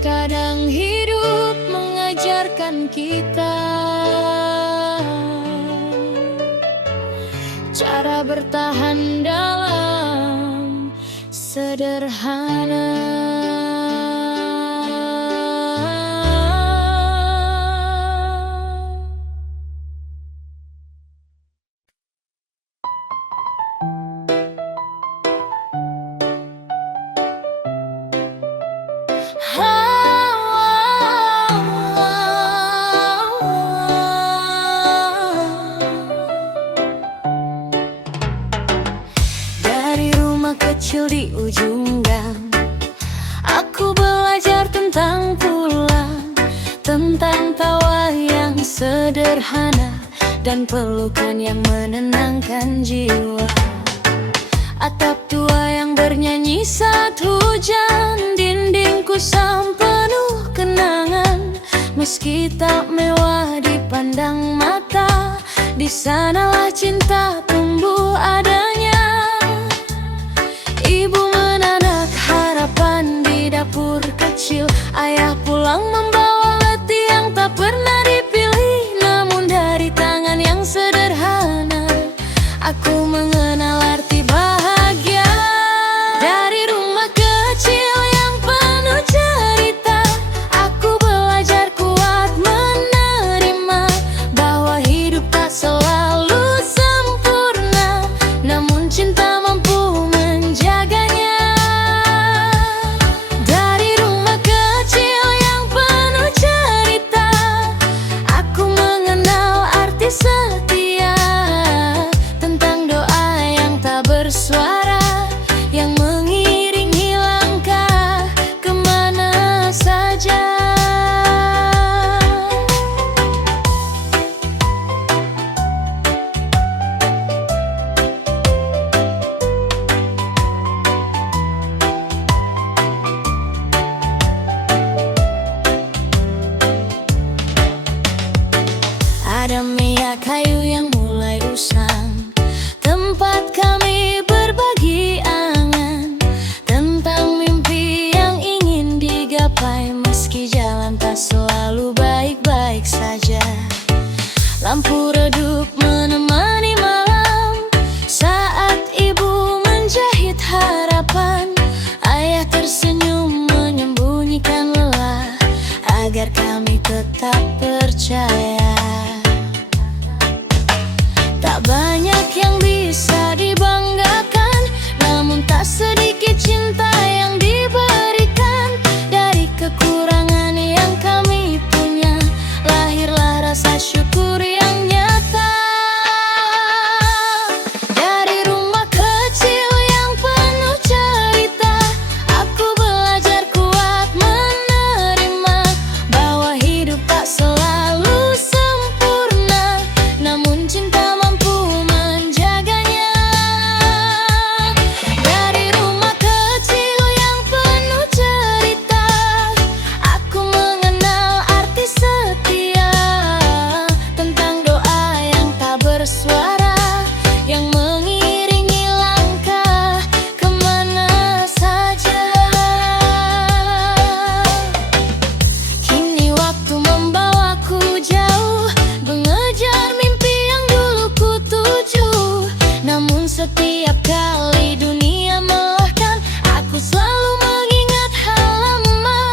kadang hidup mengajarkan kita cara bertahan dalam sederhana. Dari rumah kecil di ujung gang, aku belajar tentang pulang, tentang tawa yang sederhana, dan pelukan yang menenangkan jiwa. Atap tua yang bernyanyi saat hujan, dinding kusam penuh kenangan. Meski tak mewah dipandang mata, di sanalah cinta tumbuh adanya. Ibu menanak harapan di dapur kecil, ayah pulang membawa letih yang tak pernah dipilih. Namun dari tangan yang sederhana, aku mengenal arti bahagia. Dari rumah kecil yang penuh cerita, aku belajar kuat menerima bahwa hidup tak selalu sempurna, namun cinta mampu menjaganya. Dari rumah kecil yang penuh cerita, aku mengenal arti setia, tentang doa Tak banyak yang bisa dibanggakan, namun tak sedikit cinta yang diberikan. Dari kekurangan yang kami punya, lahirlah rasa syukur yang nyata. Dari rumah kecil yang penuh cerita, aku belajar kuat menerima bahwa hidup tak selalu sempurna, namun cinta mampu menjaganya. Dari rumah kecil yang penuh cerita, aku mengenal arti setia, tentang doa yang tak bersuara, yang mengiringi langkah kemana saja. Kini waktu membawaku jauh, mengejar mimpi yang dulu ku tuju. Namun setiap kali dunia melelahkan, aku selalu mengingat hal lama.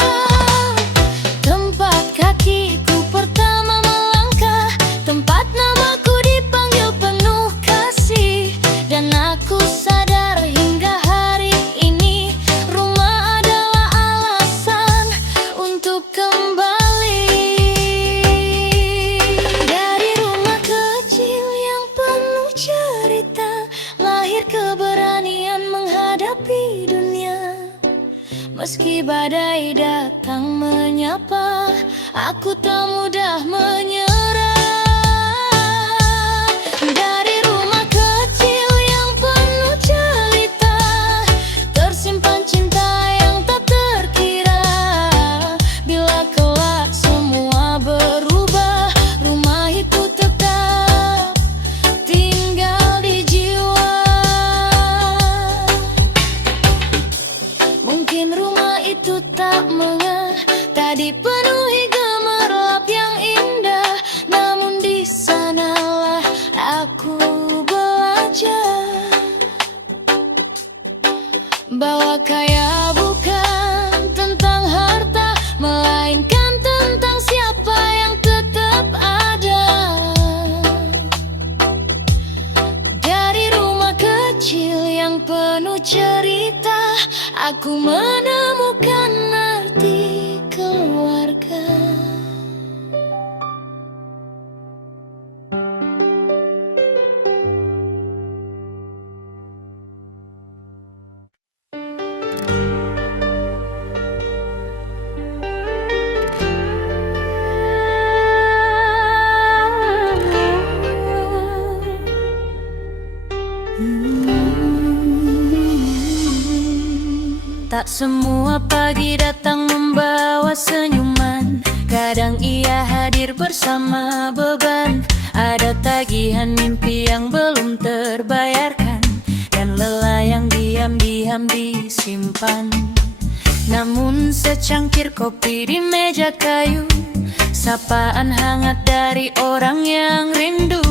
Tempat kakiku pertama melangkah, tempat namaku dipanggil penuh kasih. Dan aku sadar hingga hari ini, rumah adalah alasan untuk kembali. Dari rumah kecil yang penuh cerita, lahir keberanian menghadapi dunia. Meski badai datang menyapa, aku tak mudah menyerah. Dari rumah kecil yang penuh cerita, tersimpan cinta yang tak terkira. Bila kelak semua berubah, rumah itu tetap tinggal di jiwa. Mungkin rumah itu tak mengah, tak dipenuhi gemerlap yang indah, namun di sanalah aku belajar bahwa kaya bukan tentang harta, melainkan tentang siapa yang tetap ada. Dari rumah kecil yang penuh cerita, aku menemukan arti keluarga. Tak semua pagi datang membawa senyuman, kadang ia hadir bersama beban. Ada tagihan mimpi yang belum terbayarkan, dan lelah yang diam-diam disimpan. Namun secangkir kopi di meja kayu, sapaan hangat dari orang yang rindu,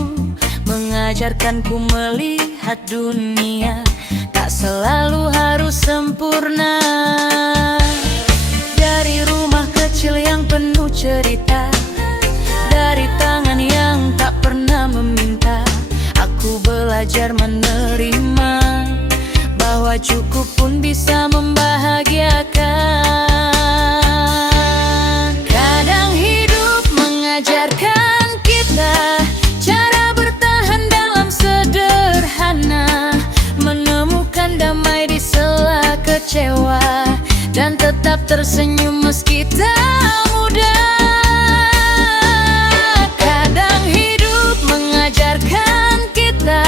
mengajarkanku melihat dunia tak selalu harus sempurna. Dari rumah kecil yang penuh cerita, dari tangan yang tak pernah meminta, aku belajar menerima bahwa cukup pun bisa membahagiakan. Kadang hidup mengajarkan kita cara bertahan dalam sederhana, menemukan damai di sela kecewa, dan tetap tersenyum meski tak mudah. Kadang hidup mengajarkan kita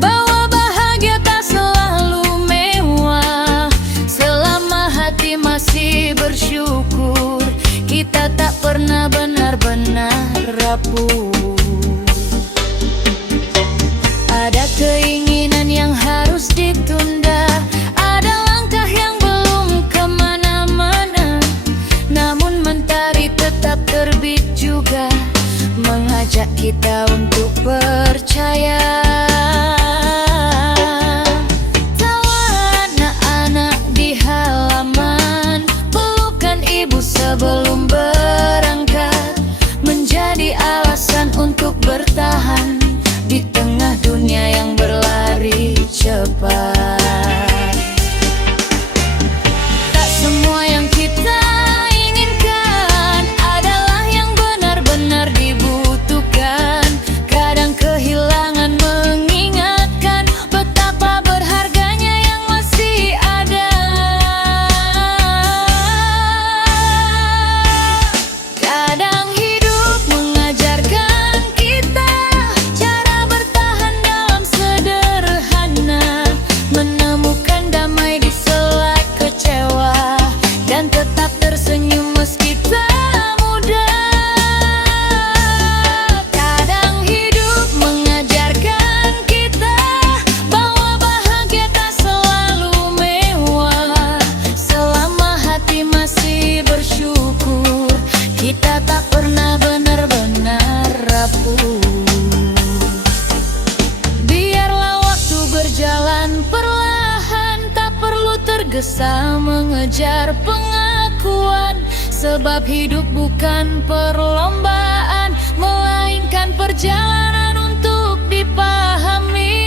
bahwa bahagia tak selalu mewah. Selama hati masih bersyukur, kita tak pernah benar-benar rapuh. Ada keinginan yang harus ditunda, ada langkah yang belum kemana-mana, tergesa mengejar pengakuan. Sebab hidup bukan perlombaan, melainkan perjalanan untuk dipahami.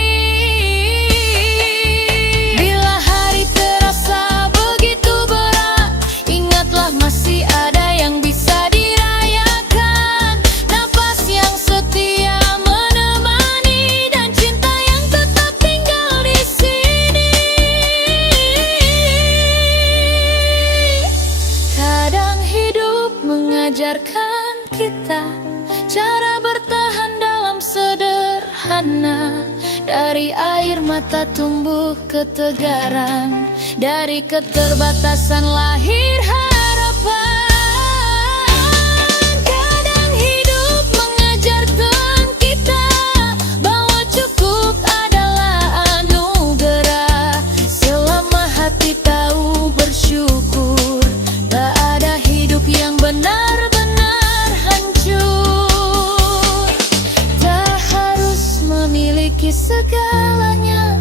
Bila hari terasa begitu berat, ingatlah masih ada yang bisa dirayakan. Napas yang setia menemani, dan cinta yang tetap tinggal di sini. Kadang hidup mengajarkan kita cara bertahan dalam sederhana. Dari air mata tumbuh ketegaran, dari keterbatasan lahir harapan. Kadang hidup mengajarkan kita bahwa cukup adalah anugerah. Selama hati tahu bersyukur, tak ada hidup yang benar-benar hancur. Tak harus memiliki segalanya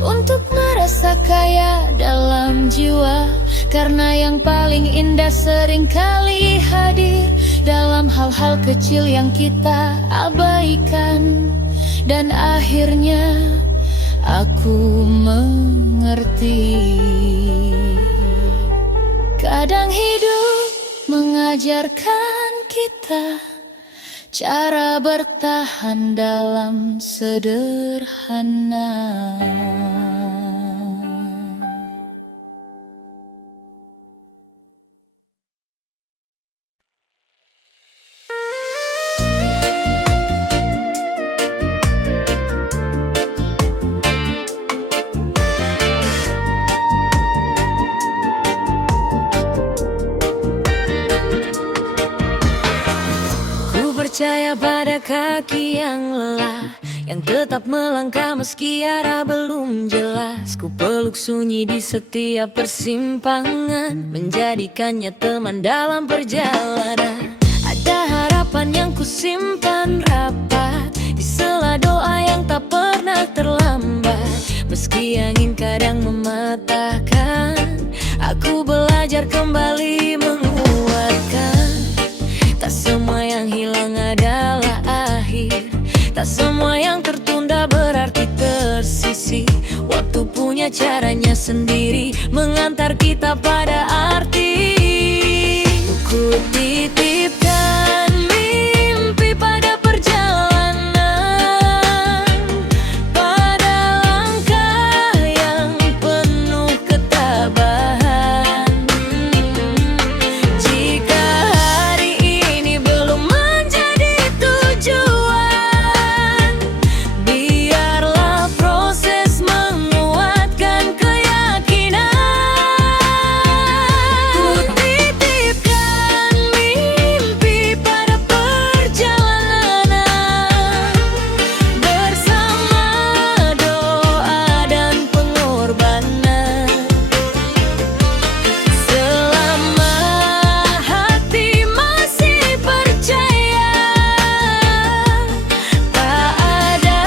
untuk merasa kaya dalam jiwa, karena yang paling indah seringkali hadir dalam hal-hal kecil yang kita abaikan. Dan akhirnya aku mengerti, kadang hidup mengajarkan kita cara bertahan dalam sederhana. Percaya pada kaki yang lelah, yang tetap melangkah meski arah belum jelas. Ku peluk sunyi di setiap persimpangan, menjadikannya teman dalam perjalanan. Ada harapan yang ku simpan rapat di sela doa yang tak pernah terlambat. Meski angin kadang mematahkan, aku belajar kembali menguatkan. Tak semua yang hilang adalah akhir, tak semua yang tertunda berarti tersisih. Waktu punya caranya sendiri mengantar kita pada arti. Ku titipkan mimpi pada perjalanan, pada langkah yang penuh ketabahan. Jika hari ini belum menjadi tujuan, biarlah proses menguatkan keyakinan. Ku titipkan mimpi pada perjalanan, bersama doa dan pengorbanan. Selama hati masih percaya, tak ada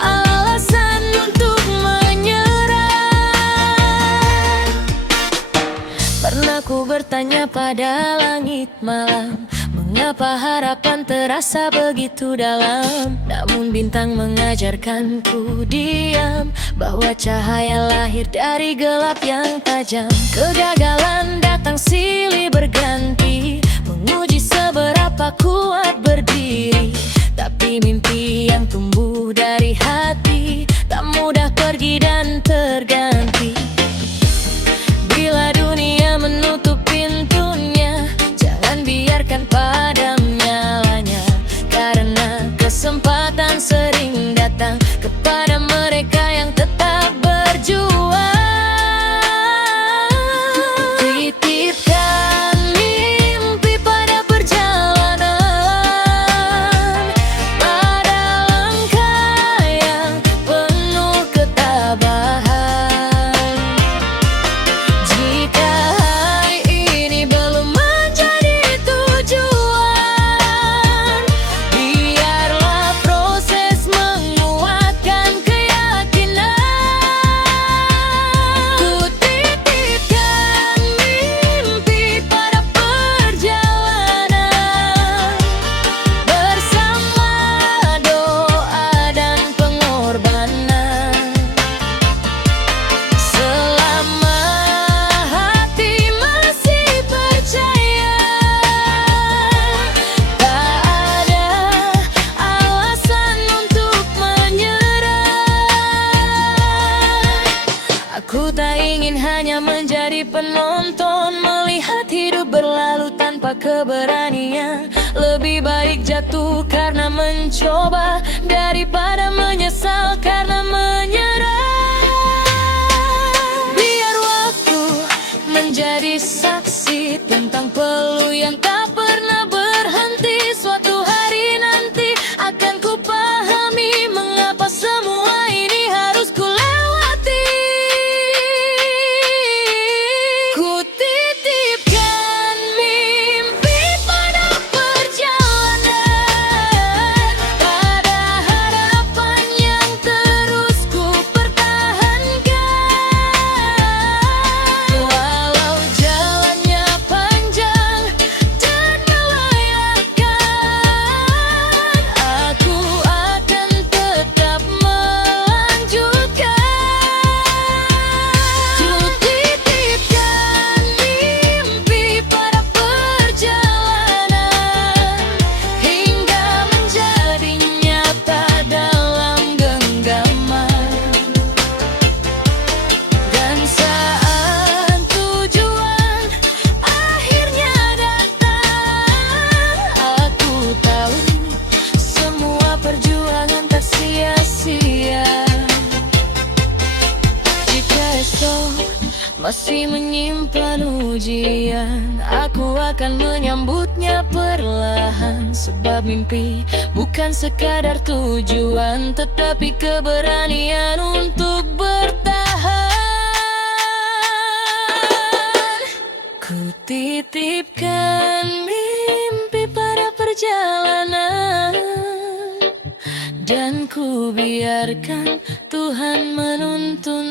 alasan untuk menyerah. Pernah ku bertanya pada langit malam, mengapa harapan terasa begitu dalam? Namun bintang mengajarkanku diam, bahwa cahaya lahir dari gelap yang tajam. Kegagalan datang silih berganti, menguji seberapa kuat berdiri. Tapi mimpi yang tumbuh dari hati tak mudah pergi dan terganti. Bila dunia menutup pintunya, jangan biarkan padam nyalanya, karena kesempatan sering datang kepada mereka yang tetap berjuang. Titipkan mimpi pada perjalanan, pada langkah ingin hanya menjadi penonton, melihat hidup berlalu tanpa keberanian. Lebih baik jatuh karena mencoba daripada menyesal karena menyerah. Biar waktu menjadi saksi tentang peluh yang tak pernah berhenti. Suatu hari nanti akan ku pahami mengapa semua ini harus ku lewati. Ku titipkan mimpi pada perjalanan, pada harapan yang terus ku pertahankan. Walau jalannya panjang dan melelahkan, aku akan tetap melanjutkan. Ku titipkan mimpi pada perjalanan, hingga menjadi nyata dalam genggaman. Dan saat tujuan akhirnya datang, aku tahu semua perjuangan tak sia-sia. Jika esok masih menyimpan ujian, aku akan menyambutnya perlahan. Sebab mimpi bukan sekadar tujuan, tetapi keberanian untuk bertahan. Ku titipkan mimpi pada perjalanan, dan ku biarkan Tuhan menuntun